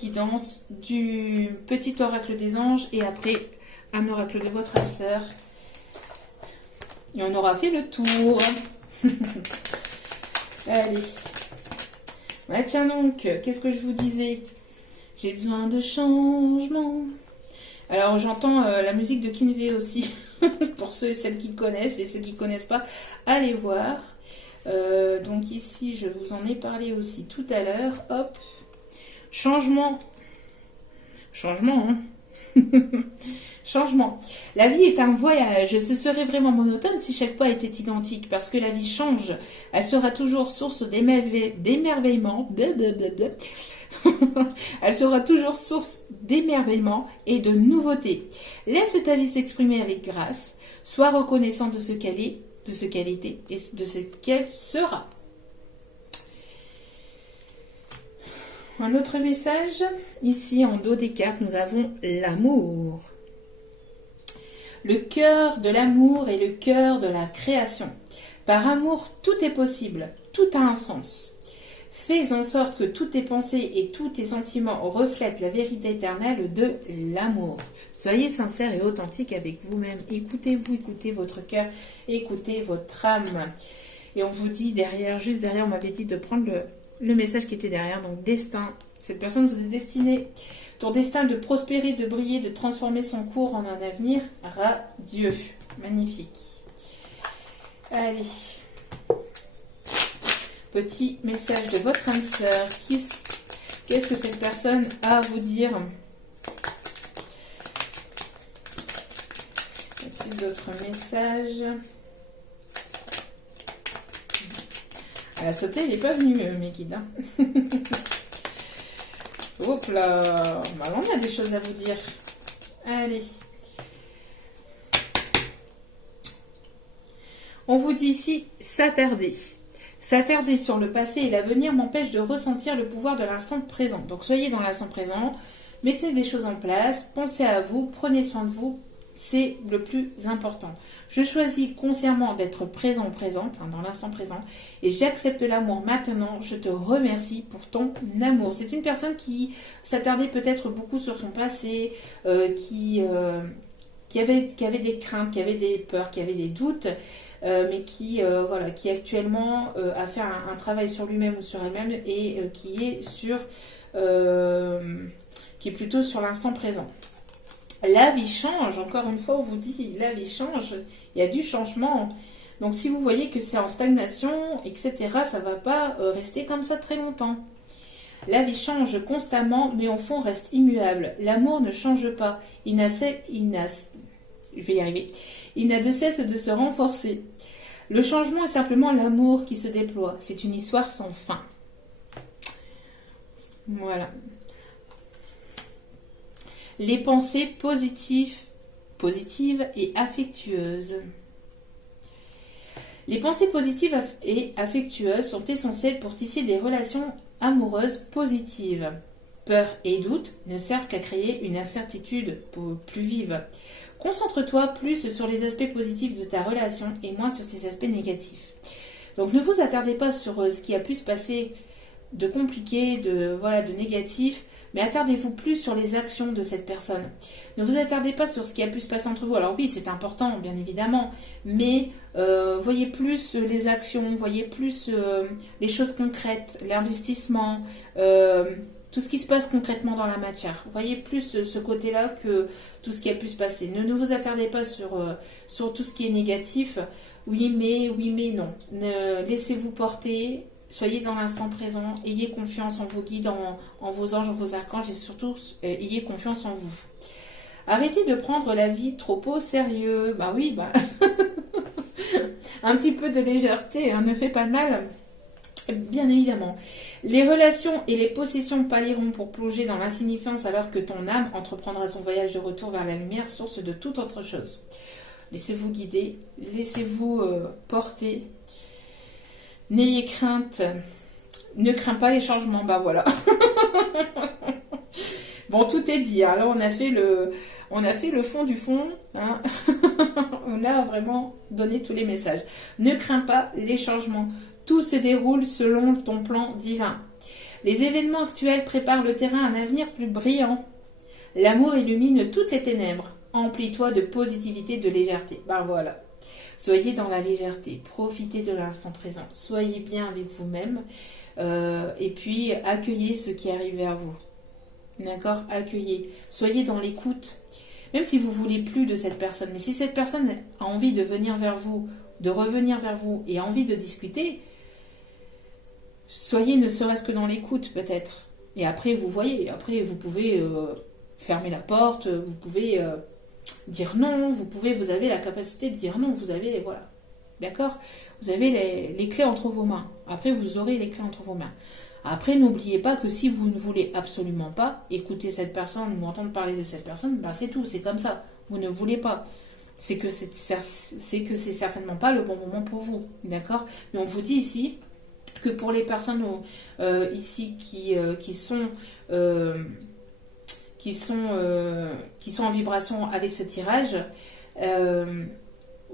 guidance du petit oracle des anges et après un oracle de votre âme sœur. Et on aura fait le tour. Allez. Ouais, tiens donc, qu'est-ce que je vous disais? J'ai besoin de changement. Alors j'entends la musique de Kinvey aussi. Pour ceux et celles qui connaissent et ceux qui ne connaissent pas, allez voir. Donc ici, je vous en ai parlé aussi tout à l'heure. Hop, changement. Changement, hein. Changement. La vie est un voyage. Ce serait vraiment monotone si chaque pas était identique. Parce que la vie change. Elle sera toujours source d'émerveillement. Elle sera toujours source d'émerveillement et de nouveautés. Laisse ta vie s'exprimer avec grâce. Sois reconnaissant de ce qu'elle est, de ce qu'elle était et de ce qu'elle sera. Un autre message, ici en dos des cartes, nous avons l'amour. le cœur de l'amour et le cœur de la création. Par amour, tout est possible, tout a un sens. Fais en sorte que toutes tes pensées et tous tes sentiments reflètent la vérité éternelle de l'amour. Soyez sincère et authentique avec vous-même. Écoutez-vous, écoutez votre cœur, écoutez votre âme. Et on vous dit derrière, juste derrière, on m'avait dit de prendre le message qui était derrière. Donc, destin. Cette personne vous est destinée. Ton destin de prospérer, de briller, de transformer son cours en un avenir radieux. Magnifique. Allez. Petit message de votre âme sœur. Qu'est-ce que cette personne a à vous dire? Y a-t-il d'autres messages? Elle a sauté, il n'est pas venu, mes guides. Hein. Hop là. Bah, on a des choses à vous dire. Allez. On vous dit ici, s'attarder. S'attarder sur le passé et l'avenir m'empêche de ressentir le pouvoir de l'instant présent. Donc soyez dans l'instant présent, mettez des choses en place, pensez à vous, prenez soin de vous, c'est le plus important. Je choisis consciemment d'être présent ou présente dans l'instant présent et j'accepte l'amour maintenant. Je te remercie pour ton amour. C'est une personne qui s'attardait peut-être beaucoup sur son passé, qui avait des craintes, qui avait des peurs, qui avait des doutes. Mais qui actuellement a fait un travail sur lui-même ou sur elle-même et qui est plutôt sur l'instant présent. La vie change, encore une fois, on vous dit, la vie change, il y a du changement. Donc si vous voyez que c'est en stagnation, etc., ça ne va pas rester comme ça très longtemps. La vie change constamment, mais au fond reste immuable. L'amour ne change pas. Il n'a de cesse de se renforcer. Le changement est simplement l'amour qui se déploie. C'est une histoire sans fin. Voilà. Les pensées positives et affectueuses. Les pensées positives et affectueuses sont essentielles pour tisser des relations amoureuses positives. Peur et doute ne servent qu'à créer une incertitude plus vive. Concentre-toi plus sur les aspects positifs de ta relation et moins sur ses aspects négatifs. Donc ne vous attardez pas sur ce qui a pu se passer de compliqué, de négatif, mais attardez-vous plus sur les actions de cette personne. Ne vous attardez pas sur ce qui a pu se passer entre vous. Alors oui, c'est important, bien évidemment, mais voyez plus les actions, voyez plus les choses concrètes, l'investissement, tout ce qui se passe concrètement dans la matière. Voyez plus ce côté-là que tout ce qui a pu se passer. Ne vous attardez pas sur tout ce qui est négatif. Oui, mais non. Laissez-vous porter. Soyez dans l'instant présent. Ayez confiance en vos guides, en vos anges, en vos archanges et surtout, ayez confiance en vous. Arrêtez de prendre la vie trop au sérieux. Bah oui, un petit peu de légèreté ne fait pas de mal. Bien évidemment. Les relations et les possessions pâliront pour plonger dans l'insignifiance alors que ton âme entreprendra son voyage de retour vers la lumière, source de toute autre chose. Laissez-vous guider, laissez-vous porter. N'ayez crainte. Ne crains pas les changements. Bah voilà. Bon, tout est dit. Hein. Là, on a fait le fond du fond. Hein. On a vraiment donné tous les messages. Ne crains pas les changements. Tout se déroule selon ton plan divin. Les événements actuels préparent le terrain à un avenir plus brillant. L'amour illumine toutes les ténèbres. Emplis-toi de positivité, de légèreté. Ben voilà. Soyez dans la légèreté. Profitez de l'instant présent. Soyez bien avec vous-même. Et puis, accueillez ce qui arrive vers vous. D'accord? Accueillez. Soyez dans l'écoute. Même si vous ne voulez plus de cette personne. Mais si cette personne a envie de venir vers vous, de revenir vers vous et a envie de discuter, soyez ne serait-ce que dans l'écoute peut-être. Et après, vous voyez, après vous pouvez fermer la porte, vous pouvez dire non, vous avez la capacité de dire non, vous avez, voilà. D'accord? Vous avez les clés entre vos mains. Après, vous aurez les clés entre vos mains. Après, n'oubliez pas que si vous ne voulez absolument pas écouter cette personne ou entendre parler de cette personne, ben c'est tout, c'est comme ça. Vous ne voulez pas. C'est que c'est certainement pas le bon moment pour vous. D'accord? Mais on vous dit ici que pour les personnes ici qui sont en vibration avec ce tirage,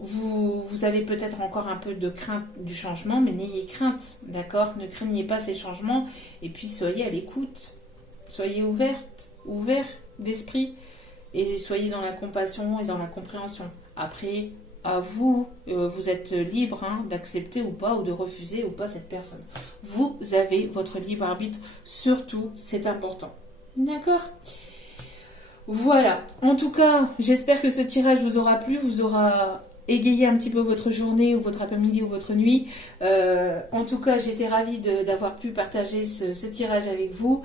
Vous avez peut-être encore un peu de crainte du changement, mais n'ayez crainte, d'accord? Ne craignez pas ces changements et puis soyez à l'écoute. Soyez ouverts d'esprit et soyez dans la compassion et dans la compréhension. Après, à vous, vous êtes libre d'accepter ou pas, ou de refuser ou pas cette personne. Vous avez votre libre arbitre, surtout, c'est important. D'accord? Voilà. En tout cas, j'espère que ce tirage vous aura plu, vous aura égayer un petit peu votre journée ou votre après-midi ou votre nuit. En tout cas, j'étais ravie d'avoir pu partager ce tirage avec vous.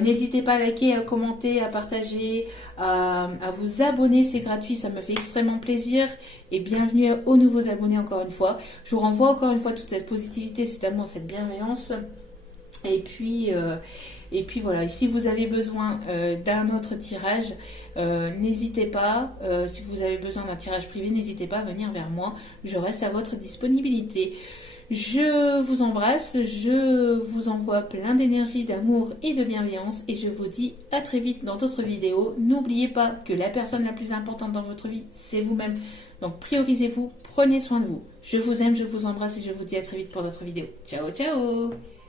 N'hésitez pas à liker, à commenter, à partager, à vous abonner, c'est gratuit, ça me fait extrêmement plaisir. Et bienvenue aux nouveaux abonnés encore une fois. Je vous renvoie encore une fois toute cette positivité, cet amour, cette bienveillance. Et puis voilà, et si vous avez besoin d'un autre tirage, n'hésitez pas, si vous avez besoin d'un tirage privé, n'hésitez pas à venir vers moi, je reste à votre disponibilité. Je vous embrasse, je vous envoie plein d'énergie, d'amour et de bienveillance et je vous dis à très vite dans d'autres vidéos. N'oubliez pas que la personne la plus importante dans votre vie, c'est vous-même. Donc priorisez-vous, prenez soin de vous. Je vous aime, je vous embrasse et je vous dis à très vite pour d'autres vidéos. Ciao, ciao!